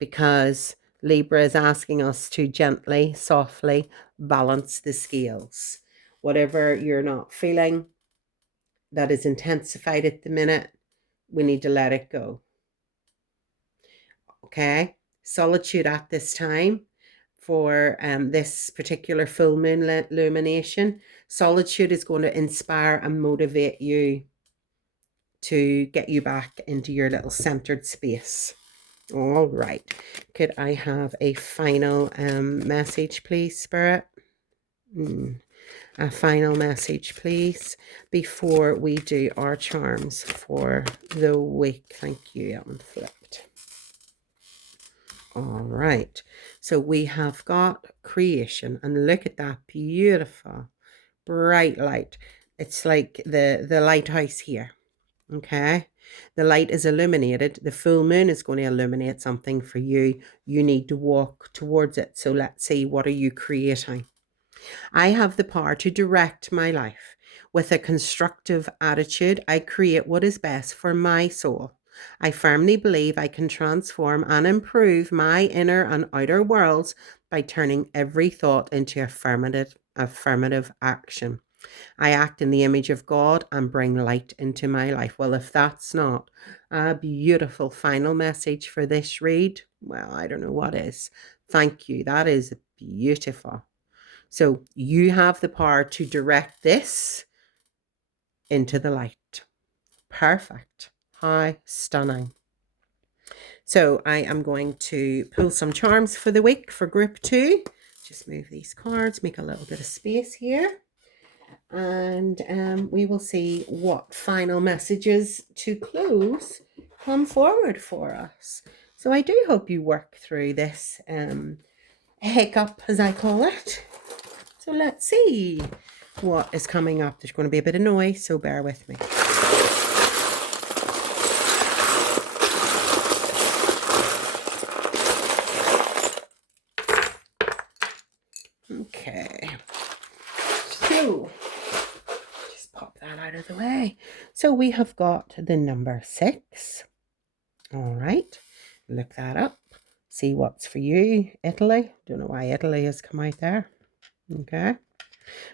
because Libra is asking us to gently, softly balance the scales. Whatever you're not feeling that is intensified at the minute, we need to let it go. Okay, solitude at this time for this particular full moon illumination. Solitude is going to inspire and motivate you to get you back into your little centered space. All right, could I have a final message, please, Spirit? A final message, please, before we do our charms for the week. Thank you. That one flipped. All right, so we have got creation, and look at that beautiful bright light. It's like the lighthouse here. Okay, the light is illuminated. The full moon is going to illuminate something for you. You need to walk towards it. So let's see, what are you creating? I have the power to direct my life. With a constructive attitude, I create what is best for my soul. I firmly believe I can transform and improve my inner and outer worlds by turning every thought into affirmative action. I act in the image of God and bring light into my life. Well, if that's not a beautiful final message for this read, well, I don't know what is. Thank you. That is beautiful. So you have the power to direct this into the light. Perfect. How stunning. So I am going to pull some charms for the week for group 2. Just move these cards, make a little bit of space here. And we will see what final messages to close come forward for us. So I do hope you work through this hiccup, as I call it. So let's see what is coming up. There's going to be a bit of noise, so bear with me. Okay. So just pop that out of the way. So we have got the number 6. All right. Look that up. See what's for you. Italy. Don't know why Italy has come out there. Okay.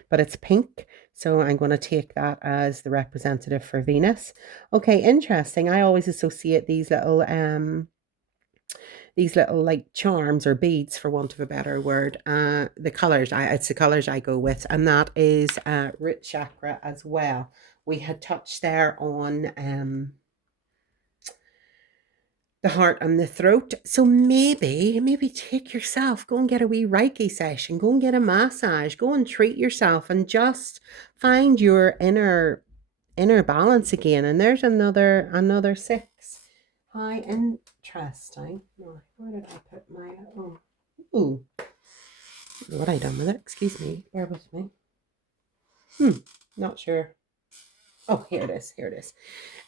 But it's pink. So I'm going to take that as the representative for Venus. Okay, interesting. I always associate these little like charms or beads, for want of a better word, the colors, it's the colors I go with, and that is root chakra as well. We had touched there on the heart and the throat. So maybe take yourself, go and get a wee Reiki session, go and get a massage, go and treat yourself and just find your inner balance again. And there's another 6. How interesting. No, where did I put my ooh. What I done with it? Excuse me. Bear with me. Not sure. Oh, here it is.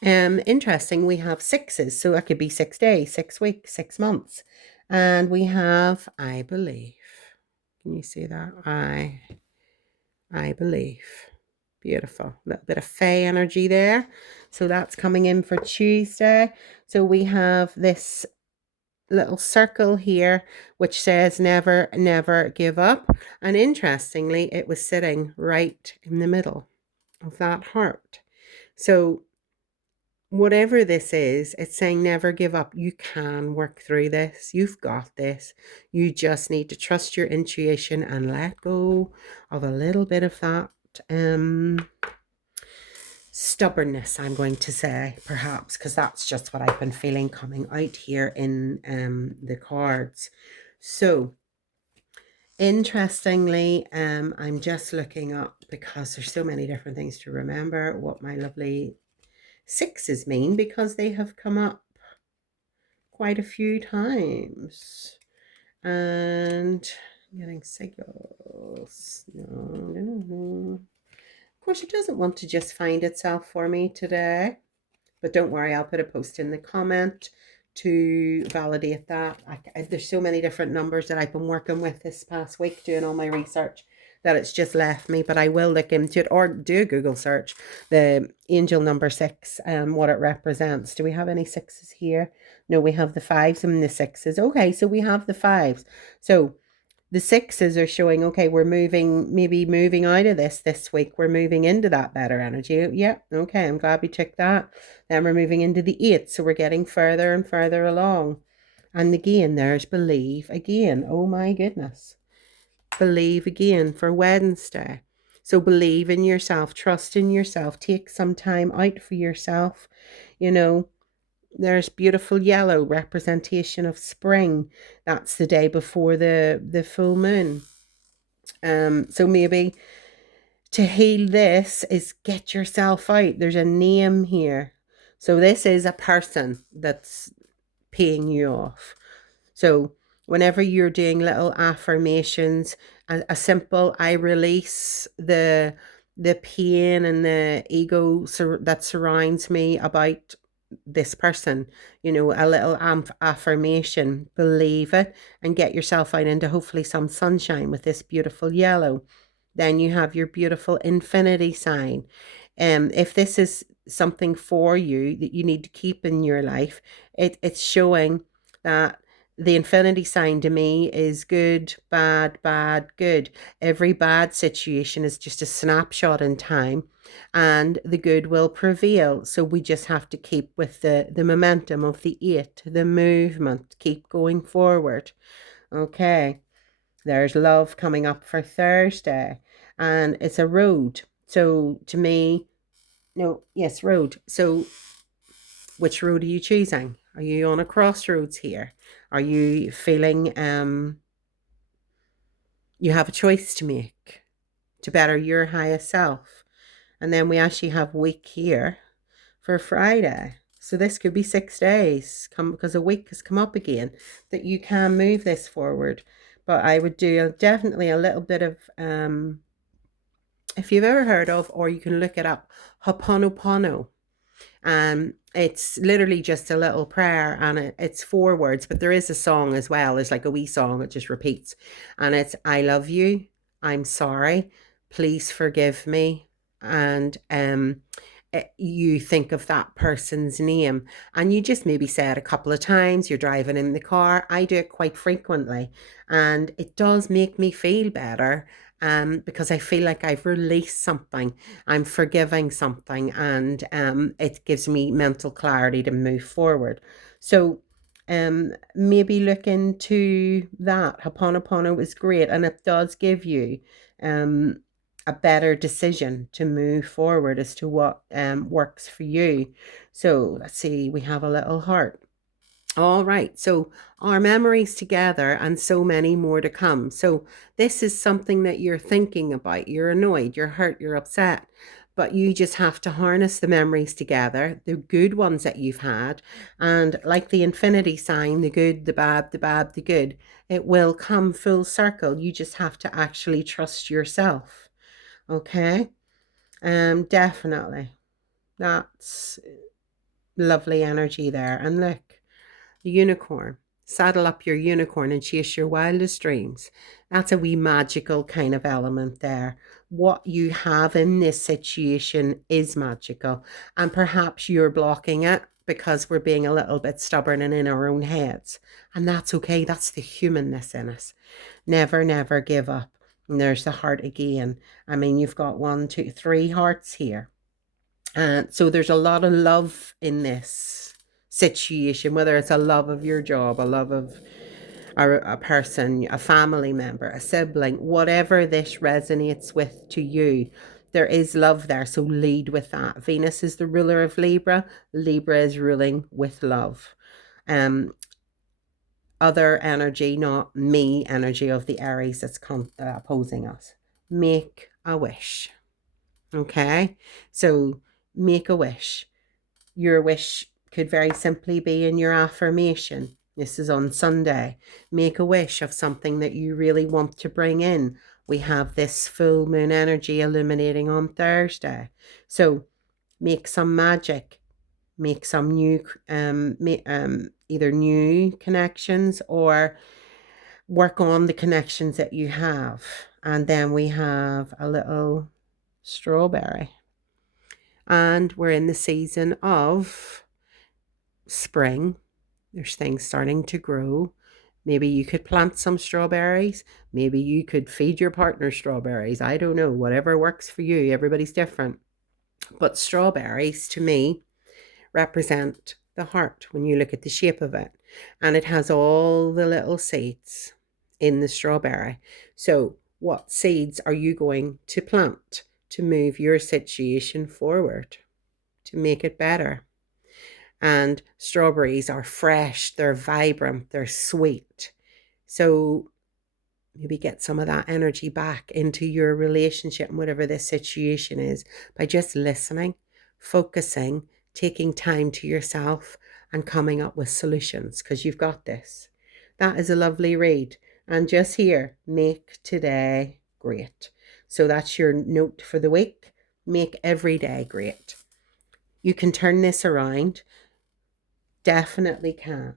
Interesting. We have 6s, so that could be 6 days, 6 weeks, 6 months. And we have, I believe. Can you see that? I believe. Beautiful. A little bit of Fae energy there. So that's coming in for Tuesday. So we have this little circle here which says never, never give up. And interestingly, it was sitting right in the middle of that heart. So whatever this is, it's saying never give up. You can work through this. You've got this. You just need to trust your intuition and let go of a little bit of that stubbornness, I'm going to say, perhaps, because that's just what I've been feeling coming out here in the cards. So interestingly, I'm just looking up, because there's so many different things to remember, what my lovely 6s mean, because they have come up quite a few times. And I'm getting signals. No. Of course, it doesn't want to just find itself for me today. But don't worry, I'll put a post in the comment to validate that. There's so many different numbers that I've been working with this past week doing all my research that it's just left me, but I will look into it, or do a Google search, the angel number 6, what it represents. Do we have any 6s here? No, we have the 5s and the 6s. Okay, so we have the 5s. So the 6s are showing, okay, we're moving out of this week. We're moving into that better energy. Yeah, okay, I'm glad we took that. Then we're moving into the 8, so we're getting further and further along. And again, there's believe again. Oh my goodness. Believe again for Wednesday. So believe in yourself, trust in yourself, take some time out for yourself. You know, there's beautiful yellow, representation of spring. That's the day before the full moon. So maybe to heal this is get yourself out. There's a name here. So this is a person that's paying you off. So whenever you're doing little affirmations, a simple I release the pain and the ego that surrounds me about this person, a little affirmation, believe it, and get yourself out into hopefully some sunshine with this beautiful yellow. Then you have your beautiful infinity sign. If this is something for you that you need to keep in your life, it's showing that The infinity sign to me is good, bad, bad, good. Every bad situation is just a snapshot in time, and the good will prevail. So we just have to keep with the momentum of the eight, the movement, keep going forward. Okay, there's love coming up for Thursday, and it's a road. So to me, no, yes, road. So which road are you choosing? Are you on a crossroads here? Are you feeling you have a choice to make to better your highest self? And then we actually have week here for Friday. So this could be 6 days, because a week has come up again, that you can move this forward. But I would do definitely a little bit of, if you've ever heard of, or you can look it up, Ho'oponopono. It's literally just a little prayer, and it's 4 words, but there is a song as well. There's like a wee song, it just repeats, and it's I love you, I'm sorry, please forgive me, and you think of that person's name, and you just maybe say it a couple of times. You're driving in the car. I do it quite frequently, and it does make me feel better, because I feel like I've released something, I'm forgiving something, and it gives me mental clarity to move forward. So maybe look into that. Ho'oponopono is great, and it does give you a better decision to move forward as to what works for you. So let's see, we have a little heart. All right, so our memories together, and so many more to come. So this is something that you're thinking about. You're annoyed, you're hurt, you're upset, but you just have to harness the memories together, the good ones that you've had, and like the infinity sign, the good, the bad, the bad, the good, it will come full circle. You just have to actually trust yourself. Okay, definitely. That's lovely energy there. And look, the unicorn. Saddle up your unicorn and chase your wildest dreams. That's a wee magical kind of element there. What you have in this situation is magical, and perhaps you're blocking it because we're being a little bit stubborn and in our own heads. And that's okay. That's the humanness in us. Never, never give up. And there's the heart again. I mean, you've got 1, 2, 3 hearts here. And so there's a lot of love in this situation, whether it's a love of your job, a love of a person, a family member, a sibling, whatever this resonates with to you. There is love there. So lead with that. Venus is the ruler of Libra. Libra is ruling with love. Other energy, not me energy of the Aries that's opposing us. Make a wish. Okay, so make a wish. Your wish could very simply be in your affirmation. This is on Sunday. Make a wish of something that you really want to bring in. We have this full moon energy illuminating on Thursday. So make some magic. Make some new, either new connections, or work on the connections that you have. And then we have a little strawberry. And we're in the season of spring. There's things starting to grow. Maybe you could plant some strawberries. Maybe you could feed your partner strawberries. I don't know, whatever works for you. Everybody's different. But strawberries, to me, represent the heart when you look at the shape of it. And it has all the little seeds in the strawberry. So what seeds are you going to plant to move your situation forward, to make it better? And strawberries are fresh, they're vibrant, they're sweet. So maybe get some of that energy back into your relationship and whatever this situation is by just listening, focusing, taking time to yourself, and coming up with solutions, because you've got this. That is a lovely read. And just here, make today great. So that's your note for the week. Make every day great. You can turn this around. Definitely can.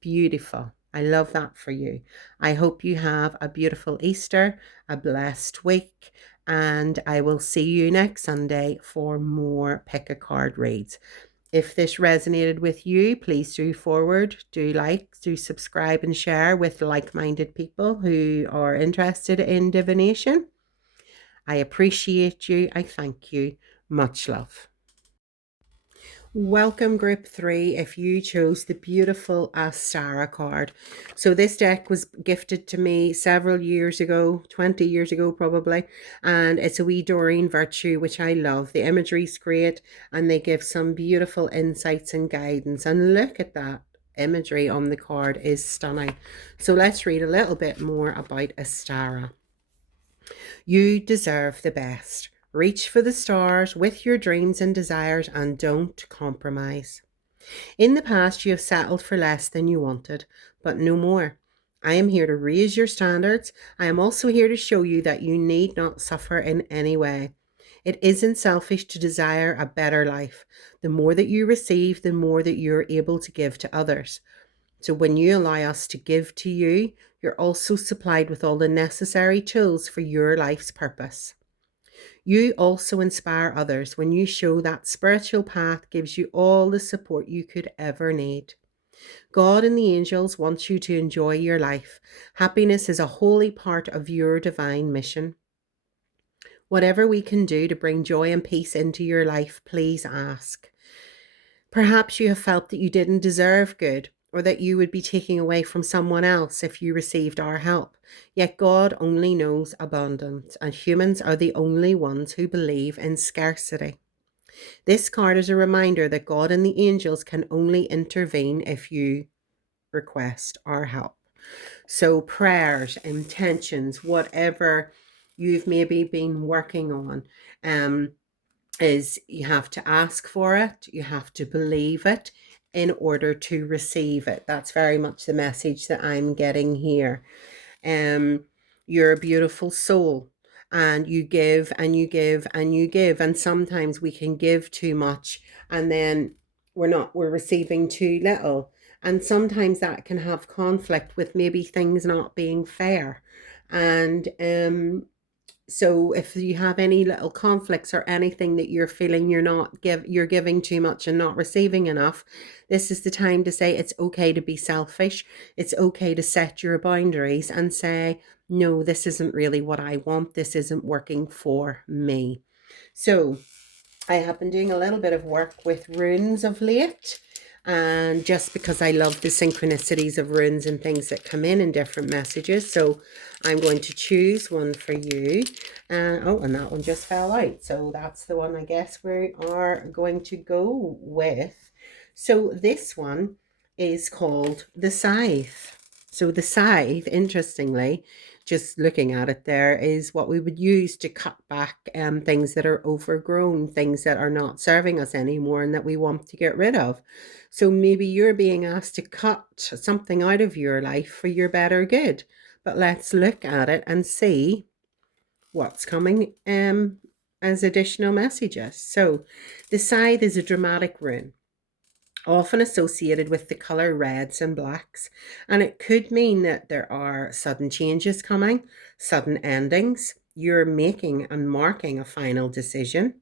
Beautiful. I love that for you. I hope you have a beautiful Easter, a blessed week, and I will see you next Sunday for more pick a card reads. If this resonated with you, please do forward, do like, do subscribe and share with like-minded people who are interested in divination. I appreciate you. I thank you. Much love. Welcome group 3 if you chose the beautiful Astara card. So this deck was gifted to me several years ago, 20 years ago probably, and it's a wee Doreen Virtue, which I love. The imagery's great and they give some beautiful insights and guidance, and look at that imagery on the card is stunning. So let's read a little bit more about Astara. You deserve the best. Reach for the stars with your dreams and desires and don't compromise. In the past, you have settled for less than you wanted, but no more. I am here to raise your standards. I am also here to show you that you need not suffer in any way. It isn't selfish to desire a better life. The more that you receive, the more that you're able to give to others. So when you allow us to give to you, you're also supplied with all the necessary tools for your life's purpose. You also inspire others when you show that spiritual path gives you all the support you could ever need. God and the angels want you to enjoy your life. Happiness is a holy part of your divine mission. Whatever we can do to bring joy and peace into your life, please ask. Perhaps you have felt that you didn't deserve good, or that you would be taking away from someone else if you received our help. Yet God only knows abundance, and humans are the only ones who believe in scarcity. This card is a reminder that God and the angels can only intervene if you request our help. So prayers, intentions, whatever you've maybe been working on, is you have to ask for it, you have to believe it in order to receive it. That's very much the message that I'm getting here. You're a beautiful soul and you give and you give and you give, and sometimes we can give too much and then we're receiving too little, and sometimes that can have conflict with maybe things not being fair. And so if you have any little conflicts or anything that you're feeling you're giving too much and not receiving enough, this is the time to say it's okay to be selfish. It's okay to set your boundaries and say, no, this isn't really what I want. This isn't working for me. So I have been doing a little bit of work with runes of late. And just because I love the synchronicities of runes and things that come in different messages. So I'm going to choose one for you. Oh, and that one just fell out. So that's the one I guess we are going to go with. So this one is called the Scythe. So the scythe, interestingly, just looking at it there, is what we would use to cut back things that are overgrown, things that are not serving us anymore and that we want to get rid of. So maybe you're being asked to cut something out of your life for your better good. But let's look at it and see what's coming as additional messages. So the scythe is a dramatic rune, often associated with the color reds and blacks, and it could mean that there are sudden changes coming, sudden endings. You're making and marking a final decision.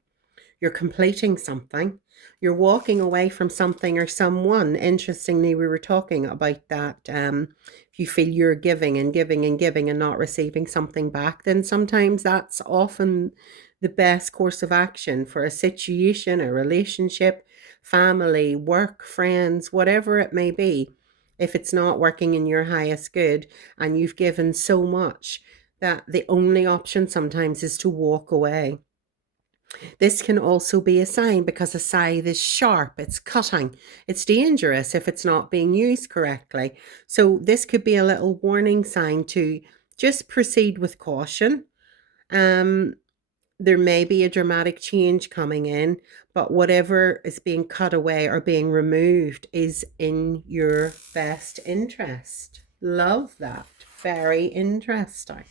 You're completing something. You're walking away from something or someone. Interestingly, we were talking about that. If you feel you're giving and giving and giving and not receiving something back, then sometimes that's often the best course of action for a situation, a relationship, family, work, friends, whatever it may be. If it's not working in your highest good and you've given so much, that the only option sometimes is to walk away. This can also be a sign because a scythe is sharp, it's cutting, it's dangerous if it's not being used correctly. So this could be a little warning sign to just proceed with caution. There may be a dramatic change coming in, but whatever is being cut away or being removed is in your best interest. Love that. Very interesting.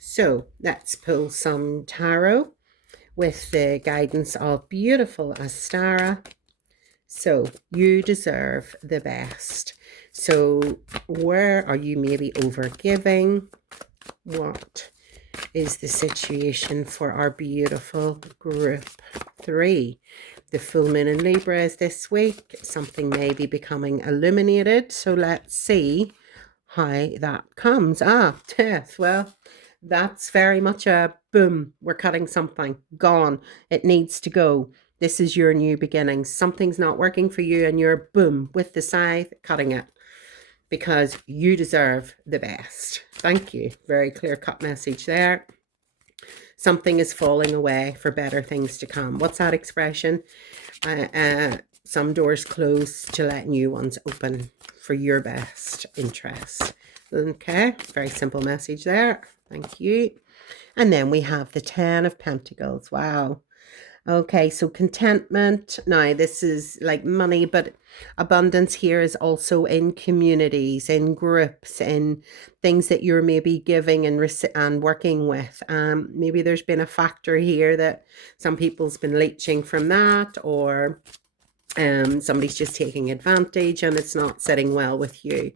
So let's pull some tarot with the guidance of beautiful Astara. So you deserve the best. So where are you maybe overgiving? What is the situation for our beautiful group 3? The full moon in Libra is this week. Something may be becoming illuminated. So let's see how that comes. Death. Well, that's very much a boom. We're cutting something. Gone. It needs to go. This is your new beginning. Something's not working for you and you're boom with the scythe cutting it because you deserve the best. Thank you. Very clear cut message there. Something is falling away for better things to come. What's that expression? Some doors close to let new ones open for your best interest. Okay, very simple message there. Thank you. And then we have the 10 of Pentacles. Wow. Okay, so contentment. Now, this is like money, but abundance here is also in communities, in groups, in things that you're maybe giving and working with. Maybe there's been a factor here that some people's been leeching from that, or somebody's just taking advantage and it's not sitting well with you.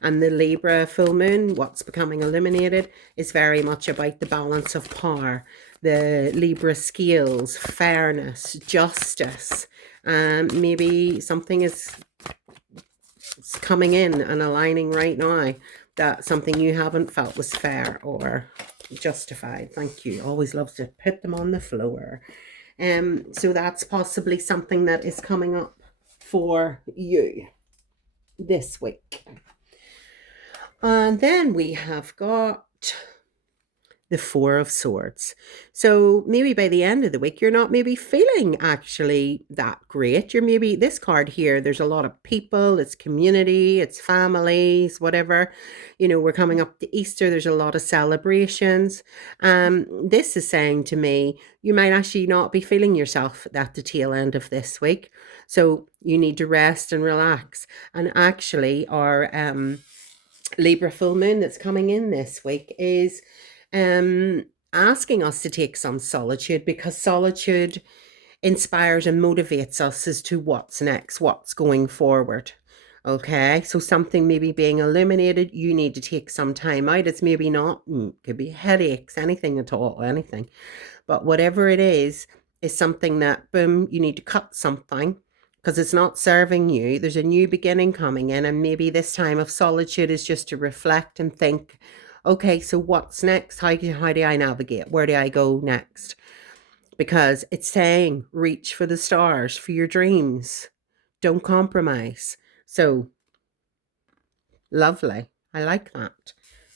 And the Libra full moon, what's becoming illuminated, is very much about the balance of power, the Libra scales, fairness, justice. Maybe something is coming in and aligning right now that something you haven't felt was fair or justified. Thank you. Always loves to put them on the floor. So that's possibly something that is coming up for you this week. And then we have got the Four of Swords. So maybe by the end of the week, you're not maybe feeling actually that great. You're maybe, this card here, there's a lot of people, it's community, it's families, whatever. You know, we're coming up to Easter, there's a lot of celebrations. This is saying to me, you might actually not be feeling yourself at the tail end of this week. So you need to rest and relax. And actually our Libra full moon that's coming in this week is asking us to take some solitude, because solitude inspires and motivates us as to what's next, what's going forward. Okay, so something maybe being illuminated, you need to take some time out. It's maybe not, could be headaches, anything at all, anything. But whatever it is something that, boom, you need to cut something because it's not serving you. There's a new beginning coming in, and maybe this time of solitude is just to reflect and think, okay, so what's next? How do I navigate? Where do I go next? Because it's saying, reach for the stars, for your dreams. Don't compromise. So, lovely. I like that.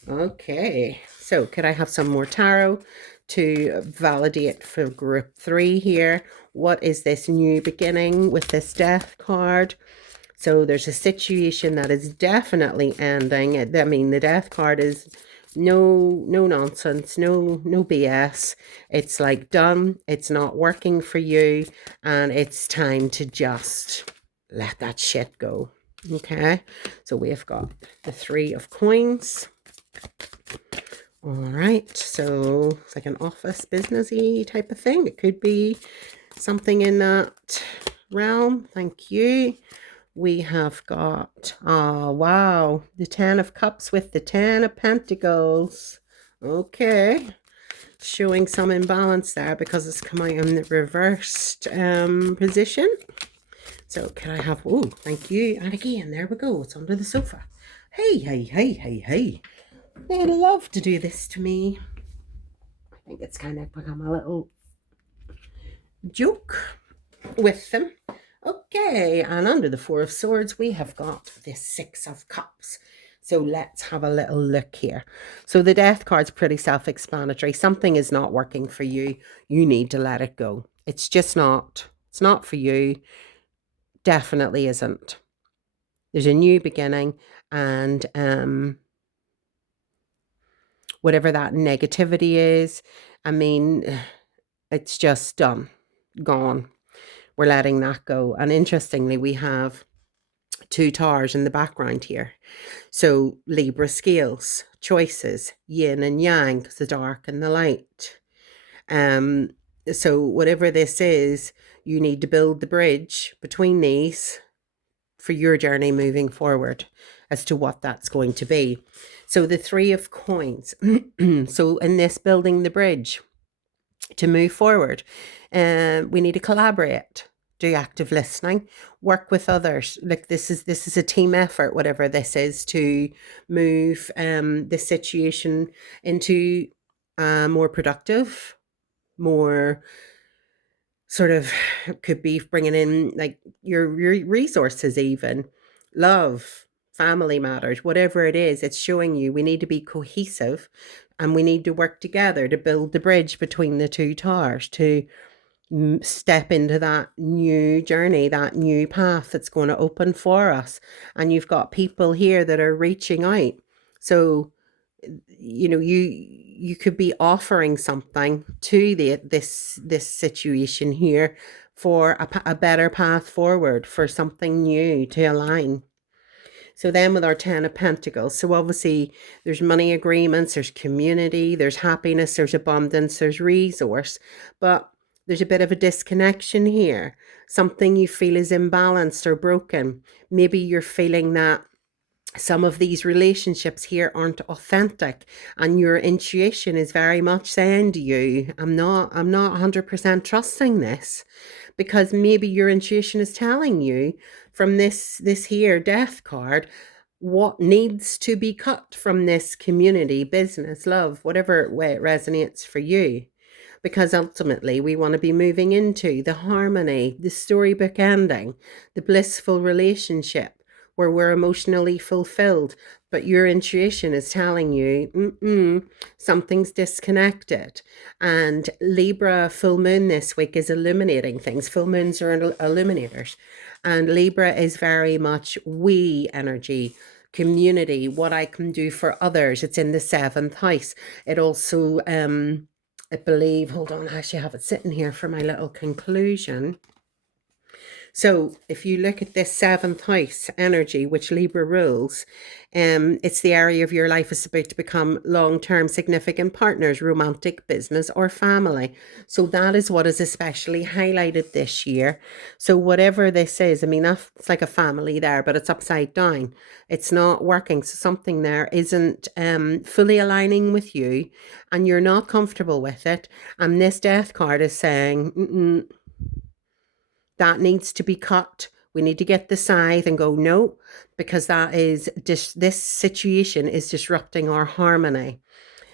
Okay, so could I have some more tarot to validate for group 3 here? What is this new beginning with this death card? So there's a situation that is definitely ending. I mean, the death card is no nonsense, no BS. It's like done. It's not working for you, and it's time to just let that shit go. Okay, so we've got the 3 of coins. All right, so it's like an office businessy type of thing. It could be something in that realm. Thank you. We have got, oh wow, the 10 of Cups with the 10 of Pentacles. Okay, showing some imbalance there because it's coming in the reversed position. So can I have, oh, thank you. And again, there we go. It's under the sofa. Hey. They love to do this to me. I think it's kind of become a little joke with them. Okay, and under the 4 of Swords, we have got the 6 of Cups. So let's have a little look here. So the death card's pretty self-explanatory. Something is not working for you. You need to let it go. It's just not. It's not for you. Definitely isn't. There's a new beginning, and whatever that negativity is, I mean, it's just done, gone. We're letting that go. And interestingly, we have 2 towers in the background here. So Libra scales, choices, yin and yang, the dark and the light. So whatever this is, you need to build the bridge between these for your journey moving forward as to what that's going to be. So the 3 of coins. So in this building the bridge to move forward, we need to collaborate. do active listening, work with others. Like this is a team effort, whatever this is, to move this situation into more productive, more sort of, could be bringing in like your resources, even love, family matters, whatever it is. It's showing you we need to be cohesive, and we need to work together to build the bridge between the two towers, to step into that new journey, that new path that's going to open for us. And you've got people here that are reaching out. So, you could be offering something to this situation here for a better path forward, for something new to align. So then with our 10 of Pentacles, so obviously there's money agreements, there's community, there's happiness, there's abundance, there's resource, but there's a bit of a disconnection here. Something you feel is imbalanced or broken. Maybe you're feeling that some of these relationships here aren't authentic, and your intuition is very much saying to you, I'm not 100% trusting this, because maybe your intuition is telling you from this here death card what needs to be cut from this community, business, love, whatever way it resonates for you. Because ultimately we want to be moving into the harmony, the storybook ending, the blissful relationship where we're emotionally fulfilled. But your intuition is telling you, something's disconnected. And Libra full moon this week is illuminating things. Full moons are illuminators. And Libra is very much we energy, community, what I can do for others. It's in the 7th house. It also, I believe, hold on, I actually have it sitting here for my little conclusion. So if you look at this 7th house energy, which Libra rules, it's the area of your life is about to become long-term significant partners, romantic, business, or family. So that is what is especially highlighted this year. So whatever this is, I mean, it's like a family there, but it's upside down. It's not working. So something there isn't fully aligning with you, and you're not comfortable with it. And this death card is saying, that needs to be cut. We need to get the scythe and go, no, because that is just, this situation is disrupting our harmony.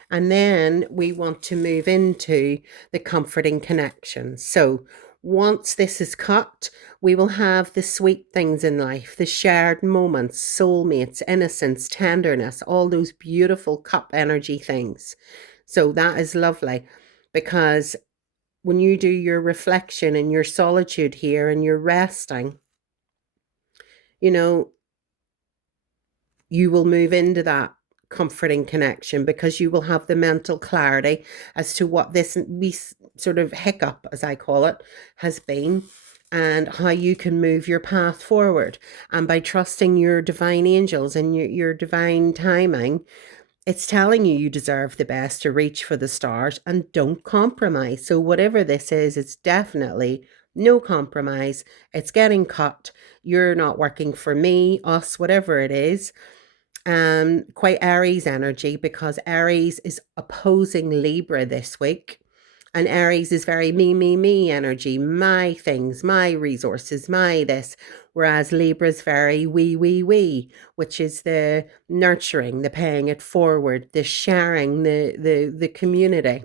And then we want to move into the comforting connections. So once this is cut, we will have the sweet things in life, the shared moments, soulmates, innocence, tenderness, all those beautiful cup energy things. So that is lovely, because when you do your reflection and your solitude here and you're resting, you will move into that comforting connection, because you will have the mental clarity as to what this sort of hiccup, as I call it, has been, and how you can move your path forward. And by trusting your divine angels and your divine timing, it's telling you deserve the best, to reach for the stars and don't compromise. So whatever this is, it's definitely no compromise. It's getting cut. You're not working for me, us, whatever it is. Quite Aries energy, because Aries is opposing Libra this week. And Aries is very me energy, my things, my resources, my this. Whereas Libra's very we, which is the nurturing, the paying it forward, the sharing, the community.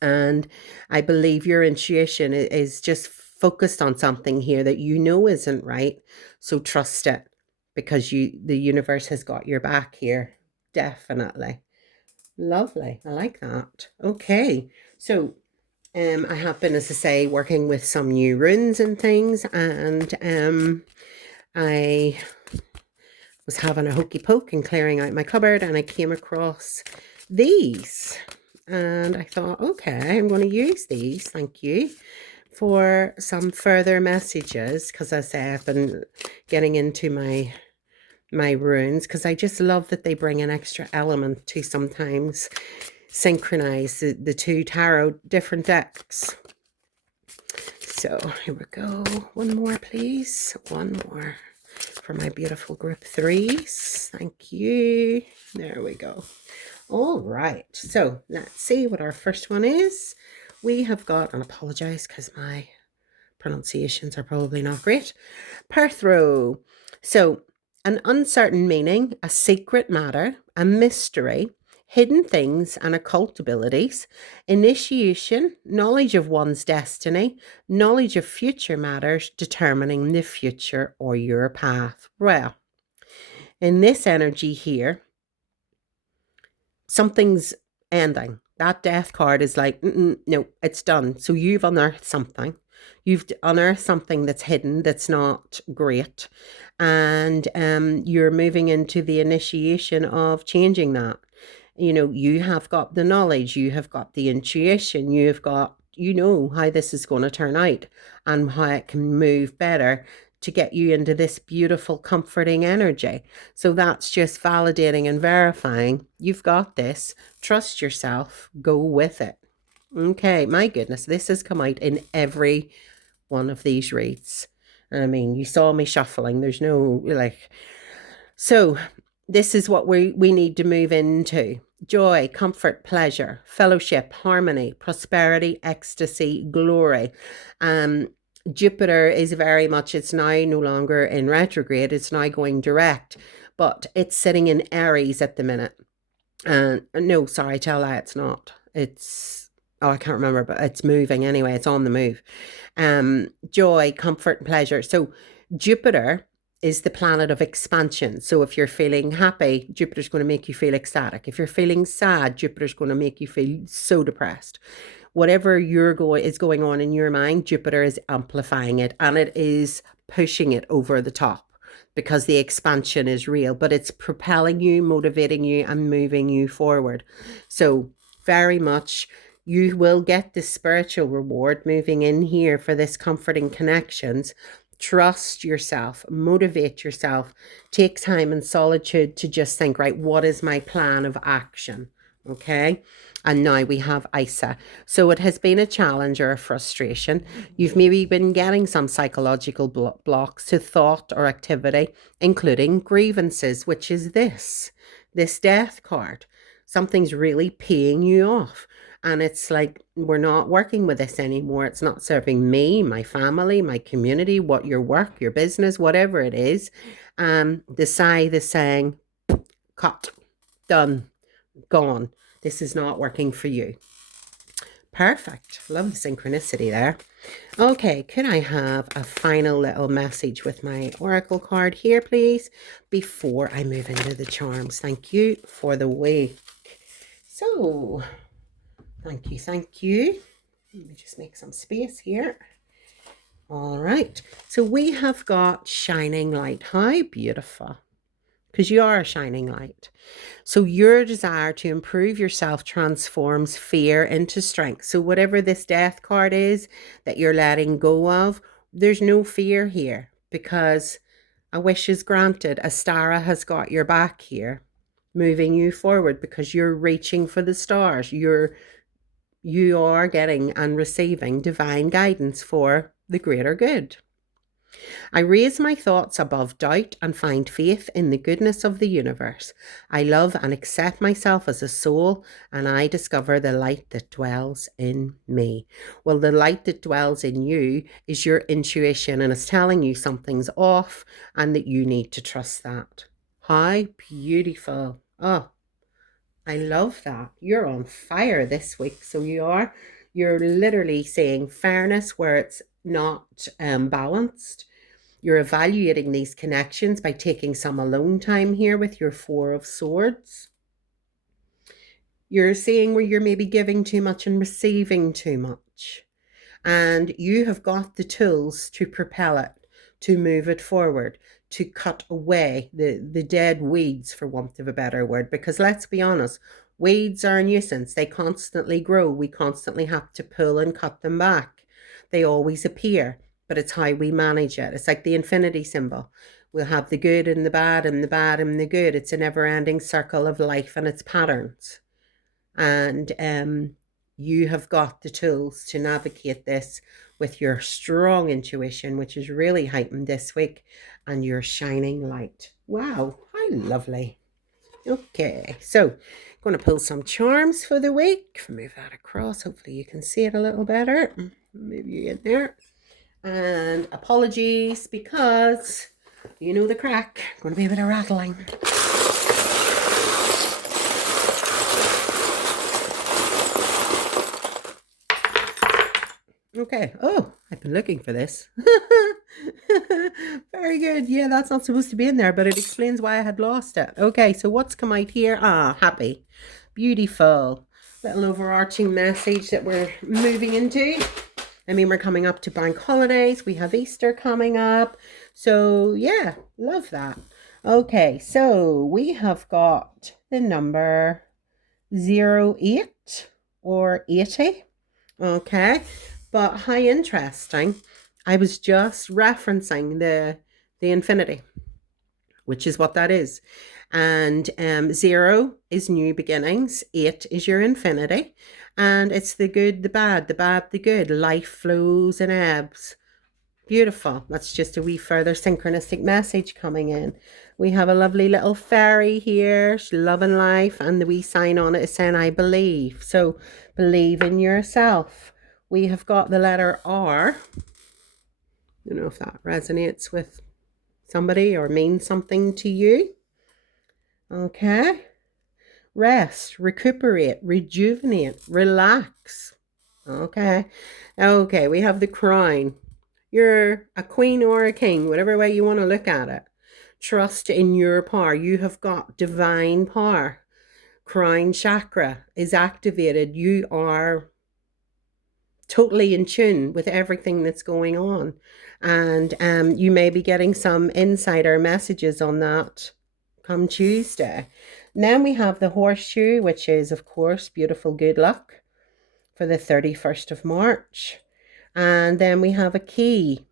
And I believe your intuition is just focused on something here that isn't right. So trust it, because the universe has got your back here. Definitely. Lovely. I like that. Okay. So I have been, as I say, working with some new runes and things, and I was having a hokey poke and clearing out my cupboard, and I came across these, and I thought, okay, I'm going to use these, thank you, for some further messages, because as I say, I've been getting into my runes, because I just love that they bring an extra element to sometimes synchronize the two tarot different decks. So here we go. One more, please. One more for my beautiful group threes. Thank you. There we go. All right. So let's see what our first one is. We have got, and apologize because my pronunciations are probably not great. Perthrow. So, an uncertain meaning, a secret matter, a mystery, hidden things and occult abilities, initiation, knowledge of one's destiny, knowledge of future matters, determining the future or your path. Well, in this energy here, something's ending. That death card is like, no, it's done. So you've unearthed something. You've unearthed something that's hidden, that's not great. And you're moving into the initiation of changing that. You know, you have got the knowledge, you have got the intuition, you've got, you know, how this is going to turn out and how it can move better to get you into this beautiful, comforting energy. So that's just validating and verifying you've got this. Trust yourself. Go with it. Okay, my goodness, this has come out in every one of these reads. I mean, you saw me shuffling. There's no like. So this is what we need to move into. Joy, comfort, pleasure, fellowship, harmony, prosperity, ecstasy, glory. Jupiter is very much, it's now no longer in retrograde, it's now going direct, but it's sitting in Aries at the minute. No, sorry, tell that it's not. It's, oh, I can't remember, but it's moving anyway, it's on the move. Joy, comfort, pleasure. So Jupiter is the planet of expansion. So if you're feeling happy, Jupiter's going to make you feel ecstatic. If you're feeling sad, Jupiter's going to make you feel so depressed. Whatever is going on in your mind, Jupiter is amplifying it, and it is pushing it over the top because the expansion is real, but it's propelling you, motivating you, and moving you forward. So very much you will get the spiritual reward moving in here for this comforting connections. Trust yourself, motivate yourself, take time and solitude to just think, right, what is my plan of action? Okay. And now we have Isa. So it has been a challenge or a frustration. You've maybe been getting some psychological blocks to thought or activity, including grievances, which is this death card. Something's really peeing you off. And it's like, we're not working with this anymore. It's not serving me, my family, my community, what your work, your business, whatever it is. The scythe is saying, cut, done, gone. This is not working for you. Perfect. Love the synchronicity there. Okay, could I have a final little message with my oracle card here, please, before I move into the charms? Thank you for the week. So, thank you, thank you. Let me just make some space here. All right, so we have got shining light. How beautiful. Because you are a shining light. So your desire to improve yourself transforms fear into strength. So whatever this death card is that you're letting go of, there's no fear here because a wish is granted. Astara has got your back here, moving you forward because you're reaching for the stars. You are getting and receiving divine guidance for the greater good. I raise my thoughts above doubt and find faith in the goodness of the universe. I love and accept myself as a soul, and I discover the light that dwells in me. Well, the light that dwells in you is your intuition, and it's telling you something's off and that you need to trust that. How beautiful. Oh, I love that. You're on fire this week. So you are. You're literally saying fairness where it's not balanced. You're evaluating these connections by taking some alone time here with your Four of Swords. You're seeing where you're maybe giving too much and receiving too much. And you have got the tools to propel it, to move it forward, to cut away the dead weeds, for want of a better word. Because let's be honest, weeds are a nuisance. They constantly grow. We constantly have to pull and cut them back. They always appear. But it's how we manage it. It's like the infinity symbol. We'll have the good and the bad and the bad and the good. It's a never-ending circle of life and its patterns. And you have got the tools to navigate this with your strong intuition, which is really heightened this week, and your shining light. Wow, how lovely. Okay, so I'm going to pull some charms for the week. Move that across. Hopefully you can see it a little better. Move you in there. And apologies because you know the crack. Going to be a bit of rattling. Okay. Oh, I've been looking for this. Very good. Yeah, that's not supposed to be in there, but it explains why I had lost it. Okay, so what's come out here? Ah, happy. Beautiful. Little overarching message that we're moving into. I mean, we're coming up to bank holidays. We have Easter coming up. So, yeah, love that. Okay, so we have got the number 08 or 80. Okay, but how interesting. I was just referencing the infinity, which is what that is. And 0 is new beginnings, 8 is your infinity, and it's the good, the bad, the good. Life flows and ebbs. Beautiful. That's just a wee further synchronistic message coming in. We have a lovely little fairy here. She's loving life, and the wee sign on it is saying, I believe. So believe in yourself. We have got the letter R. I don't know if that resonates with somebody or means something to you. Okay. Rest, recuperate, rejuvenate, relax. Okay. Okay, we have the crown. You're a queen or a king, whatever way you want to look at it. Trust in your power. You have got divine power. Crown chakra is activated. You are totally in tune with everything that's going on. And you may be getting some insider messages on that come Tuesday. And then we have the horseshoe, which is, of course, beautiful good luck for the 31st of March. And then we have a key.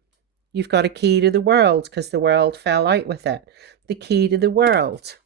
You've got a key to the world because the world fell out with it. The key to the world.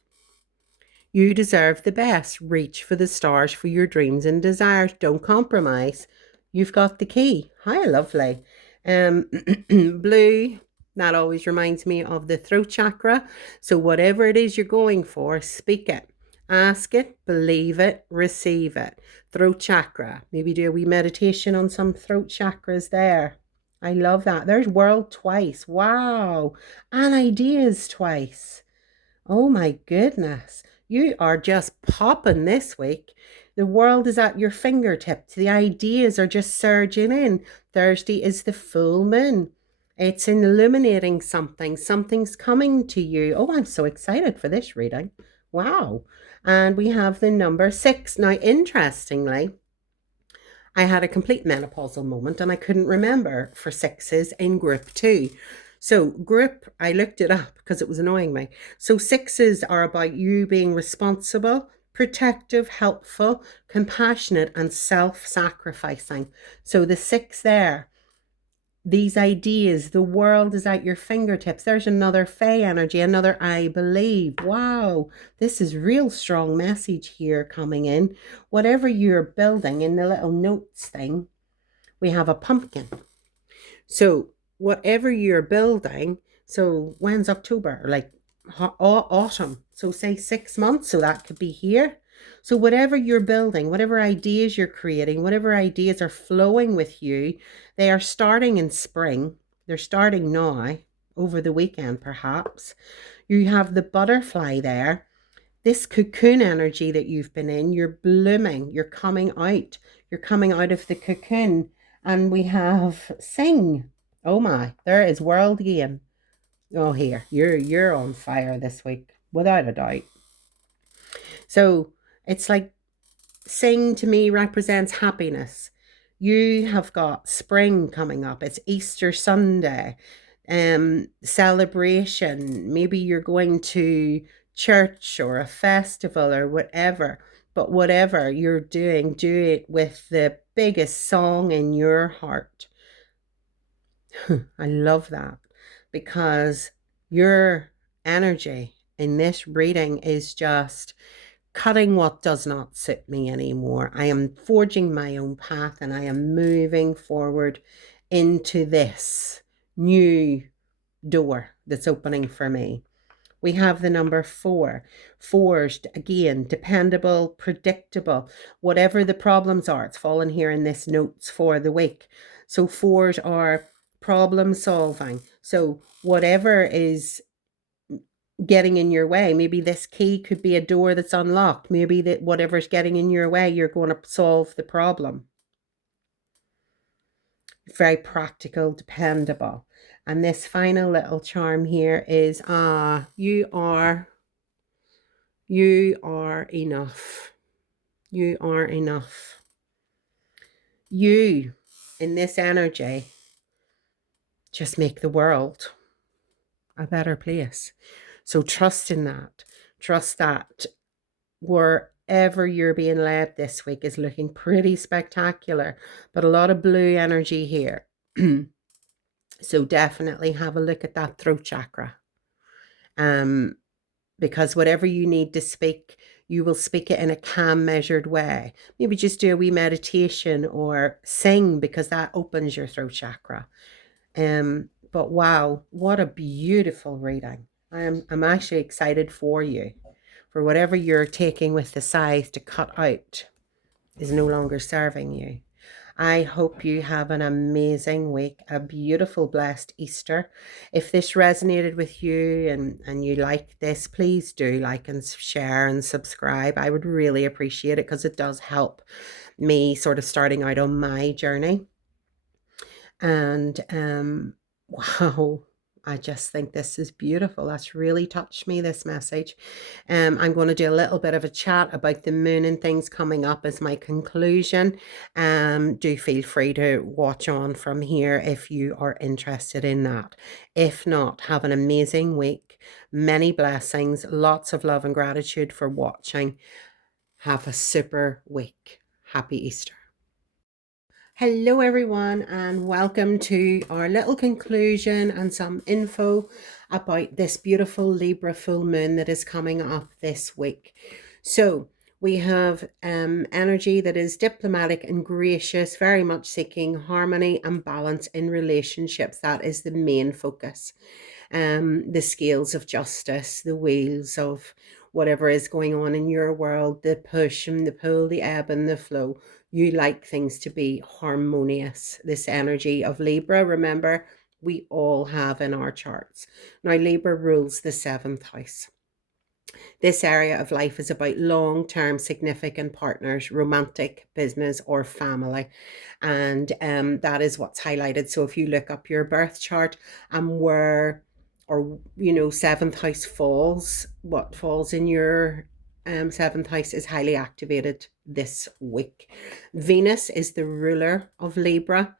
You deserve the best. Reach for the stars for your dreams and desires. Don't compromise. You've got the key. How lovely. Blue, that always reminds me of the throat chakra. So whatever it is you're going for, speak it. Ask it, believe it, receive it. Throat chakra. Maybe do a wee meditation on some throat chakras there. I love that. There's world twice. Wow. And ideas twice. Oh my goodness. You are just popping this week. The world is at your fingertips. The ideas are just surging in. Thursday is the full moon. It's illuminating something. Something's coming to you. Oh, I'm so excited for this reading. Wow. And we have the number 6. Now, interestingly, I had a complete menopausal moment and I couldn't remember for 6s in group 2. So group, I looked it up because it was annoying me. So 6s are about you being responsible, protective, helpful, compassionate, and self-sacrificing. So the 6 there, these ideas, the world is at your fingertips. There's another Fae energy, another I believe. Wow, this is real strong message here coming in. Whatever you're building in the little notes thing, we have a pumpkin. So whatever you're building, so when's October? Like autumn. So say 6 months, so that could be here. So whatever you're building, whatever ideas you're creating, whatever ideas are flowing with you, they are starting in spring. They're starting now, over the weekend perhaps. You have the butterfly there. This cocoon energy that you've been in, you're blooming, you're coming out. You're coming out of the cocoon. And we have sing. Oh my, there is world game. Oh, here, you're on fire this week, without a doubt. So it's like sing to me represents happiness. You have got spring coming up. It's Easter Sunday. Celebration. Maybe you're going to church or a festival or whatever. But whatever you're doing, do it with the biggest song in your heart. I love that because your energy in this reading is just cutting what does not suit me anymore. I am forging my own path and I am moving forward into this new door that's opening for me. We have the number 4. Forged, again, dependable, predictable. Whatever the problems are, it's fallen here in this notes for the week. So 4s are problem solving. So whatever is getting in your way, maybe this key could be a door that's unlocked. Maybe that whatever's getting in your way, you're going to solve the problem. Very practical, dependable. And this final little charm here is you are enough. You are enough. You, in this energy, just make the world a better place. So trust in that. Trust that wherever you're being led this week is looking pretty spectacular, but a lot of blue energy here. So definitely have a look at that throat chakra. Because whatever you need to speak, you will speak it in a calm, measured way. Maybe just do a wee meditation or sing, because that opens your throat chakra. But wow, what a beautiful reading. I'm actually excited for you. For whatever you're taking with the scythe to cut out is no longer serving you. I hope you have an amazing week, a beautiful, blessed Easter. If this resonated with you and you like this, please do like and share and subscribe. I would really appreciate it, because it does help me sort of starting out on my journey. And wow, I just think this is beautiful. That's really touched me, this message. I'm going to do a little bit of a chat about the moon and things coming up as my conclusion. Do feel free to watch on from here if you are interested in that. If not, have an amazing week. Many blessings, lots of love and gratitude for watching. Have a super week. Happy Easter. Hello everyone, and welcome to our little conclusion and some info about this beautiful Libra full moon that is coming up this week. So we have energy that is diplomatic and gracious, very much seeking harmony and balance in relationships. That is the main focus. The scales of justice, the wheels of whatever is going on in your world, the push and the pull, the ebb and the flow. You like things to be harmonious. This energy of Libra, remember, we all have in our charts. Now, Libra rules the 7th house. This area of life is about long-term significant partners, romantic, business, or family. And that is what's highlighted. So if you look up your birth chart and where, or, 7th house falls, what falls in your 7th house is highly activated this week. Venus is the ruler of Libra.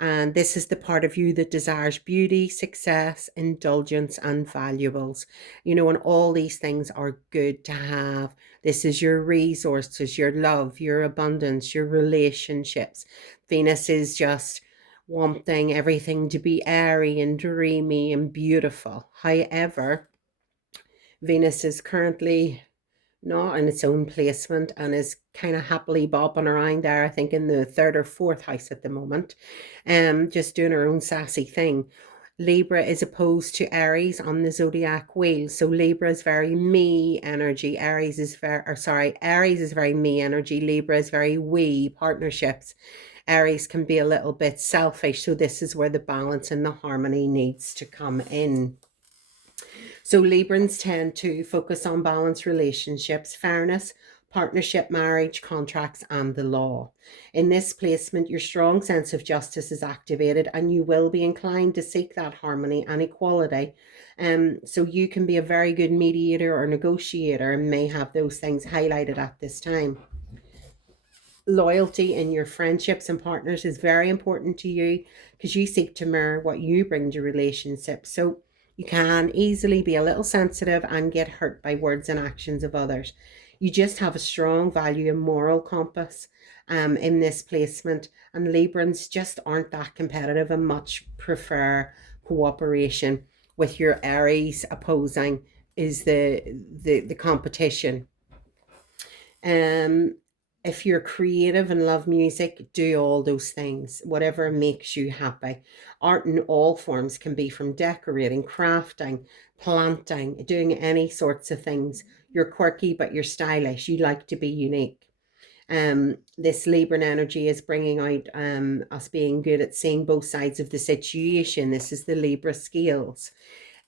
And this is the part of you that desires beauty, success, indulgence, and valuables. And all these things are good to have. This is your resources, your love, your abundance, your relationships. Venus is just wanting everything to be airy and dreamy and beautiful. However, Venus is currently not in its own placement and is kind of happily bopping around there, I think in the 3rd or 4th house at the moment, just doing her own sassy thing. Libra is opposed to Aries on the zodiac wheel. So Libra is very me energy. Aries is very me energy. Libra is very we, partnerships. Aries can be a little bit selfish. So this is where the balance and the harmony needs to come in. So Librans tend to focus on balanced relationships, fairness, partnership, marriage, contracts, and the law. In this placement, your strong sense of justice is activated and you will be inclined to seek that harmony and equality. So you can be a very good mediator or negotiator and may have those things highlighted at this time. Loyalty in your friendships and partners is very important to you, because you seek to mirror what you bring to relationships. So you can easily be a little sensitive and get hurt by words and actions of others. You just have a strong value and moral compass in this placement, and Librans just aren't that competitive and much prefer cooperation. With your Aries opposing is the competition. If you're creative and love music, do all those things, whatever makes you happy. Art in all forms can be from decorating, crafting, planting, doing any sorts of things. You're quirky, but you're stylish. You like to be unique. This Libran energy is bringing out us being good at seeing both sides of the situation. This is the Libra scales.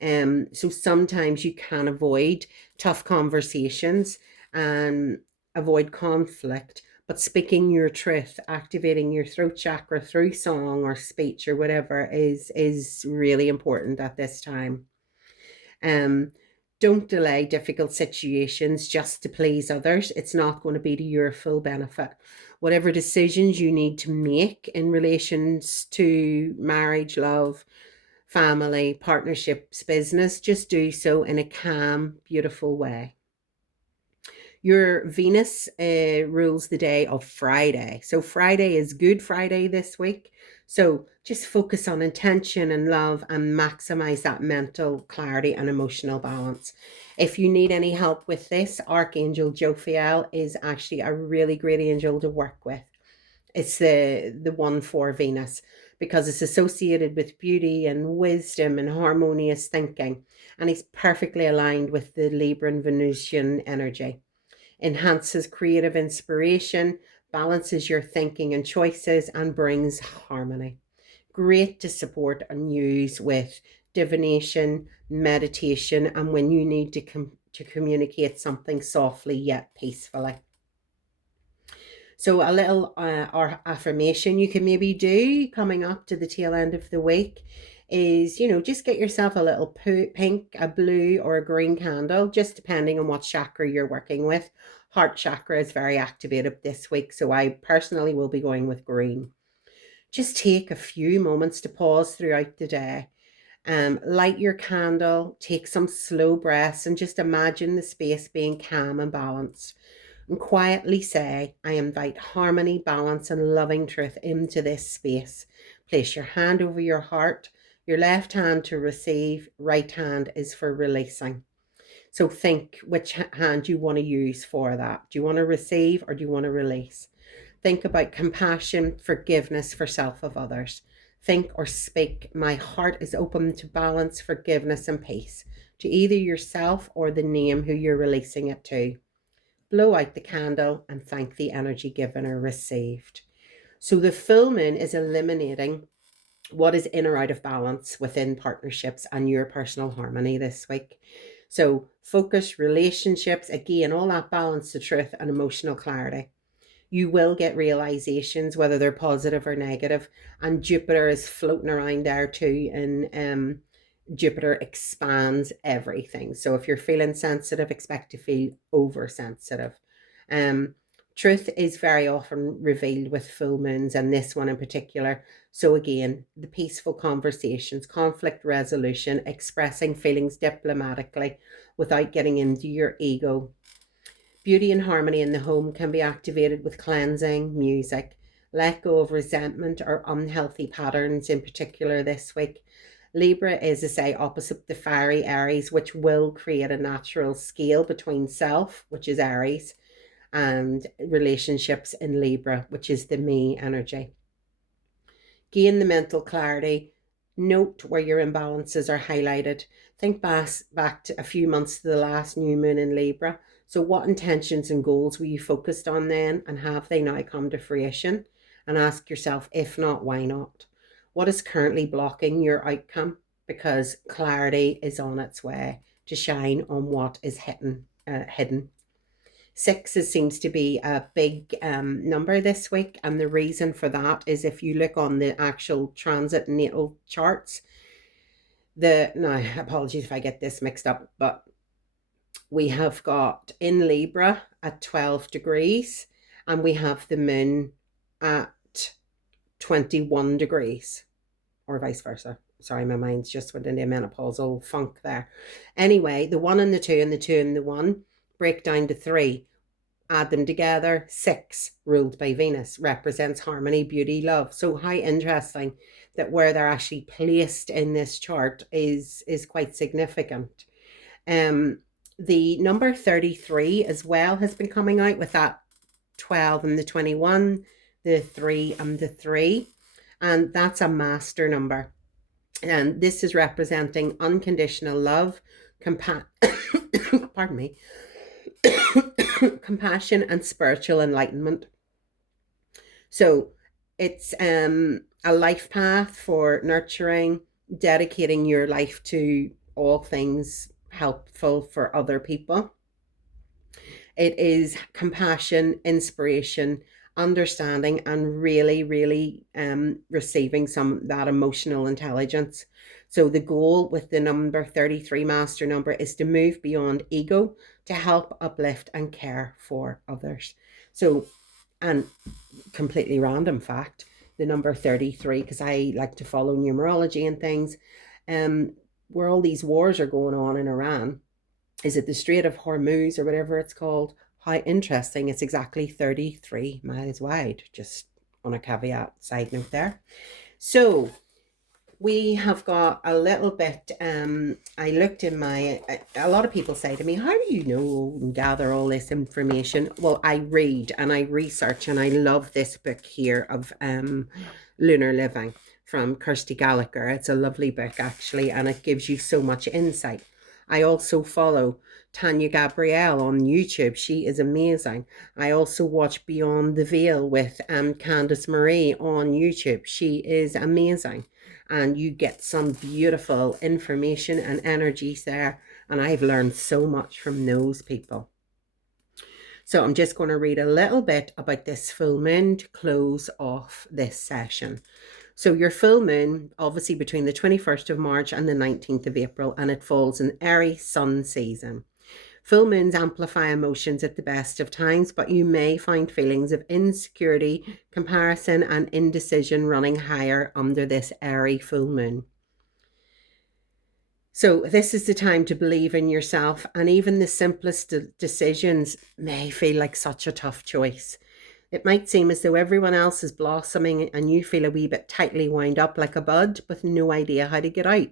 So sometimes you can avoid tough conversations and avoid conflict, but speaking your truth, activating your throat chakra through song or speech or whatever is really important at this time. Um, don't delay difficult situations just to please others. It's not going to be to your full benefit. Whatever decisions you need to make in relations to marriage, love, family, partnerships, business, just do so in a calm, beautiful way. Your Venus rules the day of Friday. So Friday is Good Friday this week. So just focus on intention and love and maximize that mental clarity and emotional balance. If you need any help with this, Archangel Jophiel is actually a really great angel to work with. It's the one for Venus because it's associated with beauty and wisdom and harmonious thinking. And he's perfectly aligned with the Libra and Venusian energy. Enhances creative inspiration, balances your thinking and choices, and brings harmony. Great to support and use with divination, meditation, and when you need to communicate something softly yet peacefully. So a little or affirmation you can maybe do coming up to the tail end of the week is, just get yourself a little pink, a blue, or a green candle, just depending on what chakra you're working with. Heart chakra is very activated this week, so I personally will be going with green. Just take a few moments to pause throughout the day. Light your candle, take some slow breaths, and just imagine the space being calm and balanced. And quietly say, I invite harmony, balance, and loving truth into this space. Place your hand over your heart, your left hand to receive, right hand is for releasing. So think which hand you want to use for that. Do you want to receive or do you want to release? Think about compassion, forgiveness for self of others. Think or speak, my heart is open to balance, forgiveness, and peace, to either yourself or the name who you're releasing it to. Blow out the candle and thank the energy given or received. So the full moon is eliminating what is in or out of balance within partnerships and your personal harmony this week. So focus, relationships, again, all that balance, the truth, and emotional clarity. You will get realizations, whether they're positive or negative, and Jupiter is floating around there too, and Jupiter expands everything. So if you're feeling sensitive, expect to feel oversensitive. Truth is very often revealed with full moons, and this one in particular. So again, the peaceful conversations, conflict resolution, expressing feelings diplomatically without getting into your ego. Beauty and harmony in the home can be activated with cleansing, music. Let go of resentment or unhealthy patterns in particular this week. Libra is, as I say, opposite the fiery Aries, which will create a natural scale between self, which is Aries, and relationships in Libra, which is the me energy. Gain the mental clarity. Note where your imbalances are highlighted. Think back to a few months to the last new moon in Libra. So what intentions and goals were you focused on then, and have they now come to fruition? And ask yourself, if not, why not? What is currently blocking your outcome? Because clarity is on its way to shine on what is hidden. 6 seems to be a big number this week, and the reason for that is if you look on the actual transit natal charts, now apologies if I get this mixed up, but we have got in Libra at 12 degrees, and we have the moon at 21 degrees, or vice versa. Sorry, my mind's just went into a menopausal funk there. Anyway, the 1 and the 2 and the 2 and the 1 break down to 3. Add them together, 6, ruled by Venus, represents harmony, beauty, love. So how interesting that where they're actually placed in this chart is quite significant. The number 33 as well has been coming out with that 12 and the 21, the 3 and the 3. And that's a master number. And this is representing unconditional love, pardon me, compassion and spiritual enlightenment. So it's a life path for nurturing, dedicating your life to all things helpful for other people. It is compassion, inspiration, understanding, and really, really receiving some that emotional intelligence. So the goal with the number 33 master number is to move beyond ego to help uplift and care for others. So, and completely random fact, the number 33, because I like to follow numerology and things, where all these wars are going on in Iran, is it the Strait of Hormuz or whatever it's called? How interesting. It's exactly 33 miles wide, just on a caveat side note there. So we have got a little bit, I looked in my, a lot of people say to me, how do you know and gather all this information? Well, I read and I research, and I love this book here of Lunar Living from Kirsty Gallagher. It's a lovely book, actually, and it gives you so much insight. I also follow Tanya Gabrielle on YouTube. She is amazing. I also watch Beyond the Veil with Candice Marie on YouTube. She is amazing. And you get some beautiful information and energies there. And I've learned so much from those people. So I'm just going to read a little bit about this full moon to close off this session. So your full moon, obviously between the 21st of March and the 19th of April, and it falls in Aries sun season. Full moons amplify emotions at the best of times, but you may find feelings of insecurity, comparison, and indecision running higher under this airy full moon. So this is the time to believe in yourself, and even the simplest decisions may feel like such a tough choice. It might seem as though everyone else is blossoming and you feel a wee bit tightly wound up like a bud with no idea how to get out.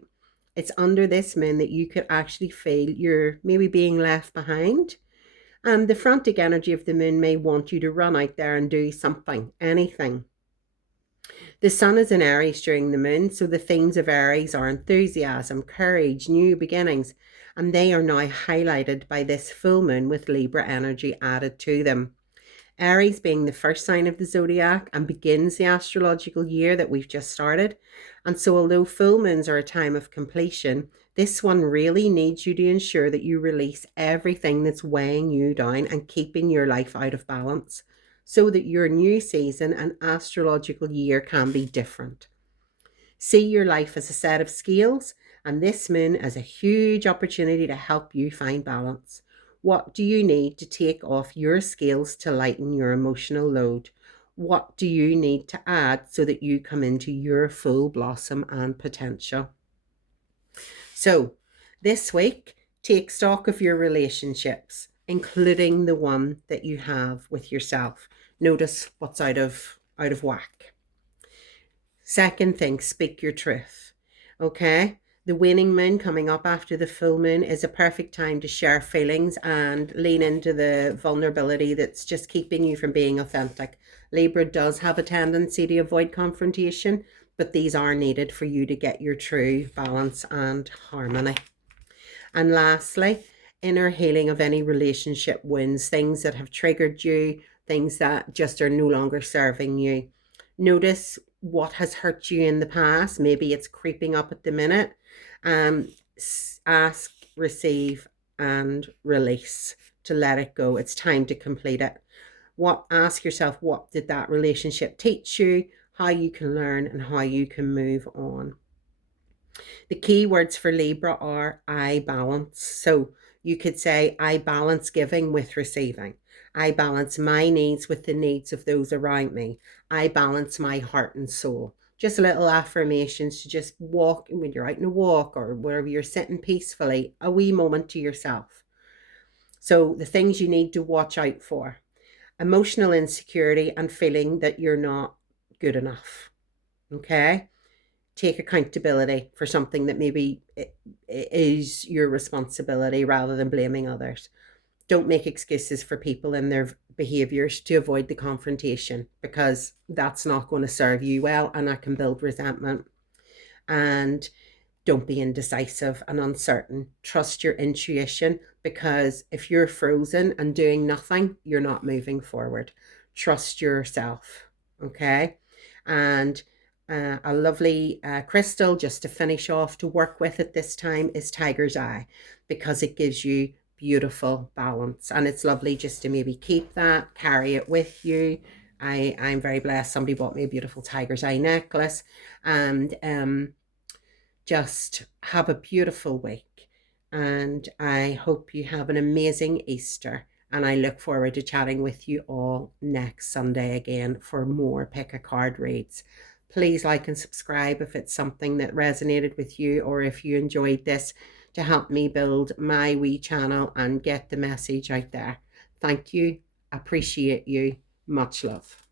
It's under this moon that you could actually feel you're maybe being left behind. And the frantic energy of the moon may want you to run out there and do something, anything. The sun is in Aries during the moon, so the themes of Aries are enthusiasm, courage, new beginnings, and they are now highlighted by this full moon with Libra energy added to them. Aries being the first sign of the zodiac and begins the astrological year that we've just started. And so although full moons are a time of completion, this one really needs you to ensure that you release everything that's weighing you down and keeping your life out of balance, so that your new season and astrological year can be different. See your life as a set of scales, and this moon as a huge opportunity to help you find balance. What do you need to take off your scales to lighten your emotional load? What do you need to add so that you come into your full blossom and potential? So, this week, take stock of your relationships, including the one that you have with yourself. Notice what's out of whack. Second thing, speak your truth. Okay? The waning moon coming up after the full moon is a perfect time to share feelings and lean into the vulnerability that's just keeping you from being authentic. Libra does have a tendency to avoid confrontation, but these are needed for you to get your true balance and harmony. And lastly, inner healing of any relationship wounds, things that have triggered you, things that just are no longer serving you. Notice what has hurt you in the past. Maybe it's creeping up at the minute. Ask, receive, and release to let it go. It's time to complete it. Ask yourself, what did that relationship teach you? How you can learn and how you can move on. The key words for Libra are I balance. So you could say, I balance giving with receiving. I balance my needs with the needs of those around me. I balance my heart and soul. Just little affirmations to just walk when you're out in a walk or wherever you're sitting peacefully, a wee moment to yourself. So the things you need to watch out for: emotional insecurity and feeling that you're not good enough. Okay? Take accountability for something that maybe is your responsibility rather than blaming others. Don't make excuses for people and their behaviors to avoid the confrontation, because that's not going to serve you well and that can build resentment. And don't be indecisive and uncertain. Trust your intuition, because if you're frozen and doing nothing, you're not moving forward. Trust yourself, okay? And a lovely crystal just to finish off to work with at this time is Tiger's Eye, because it gives you beautiful balance, and it's lovely just to maybe keep that, carry it with you. I'm very blessed. Somebody bought me a beautiful Tiger's Eye necklace, and just have a beautiful week. And I hope you have an amazing Easter. And I look forward to chatting with you all next Sunday again for more Pick a Card reads. Please like and subscribe if it's something that resonated with you, or if you enjoyed this, to help me build my wee channel and get the message out there. Thank you. Appreciate you. Much love.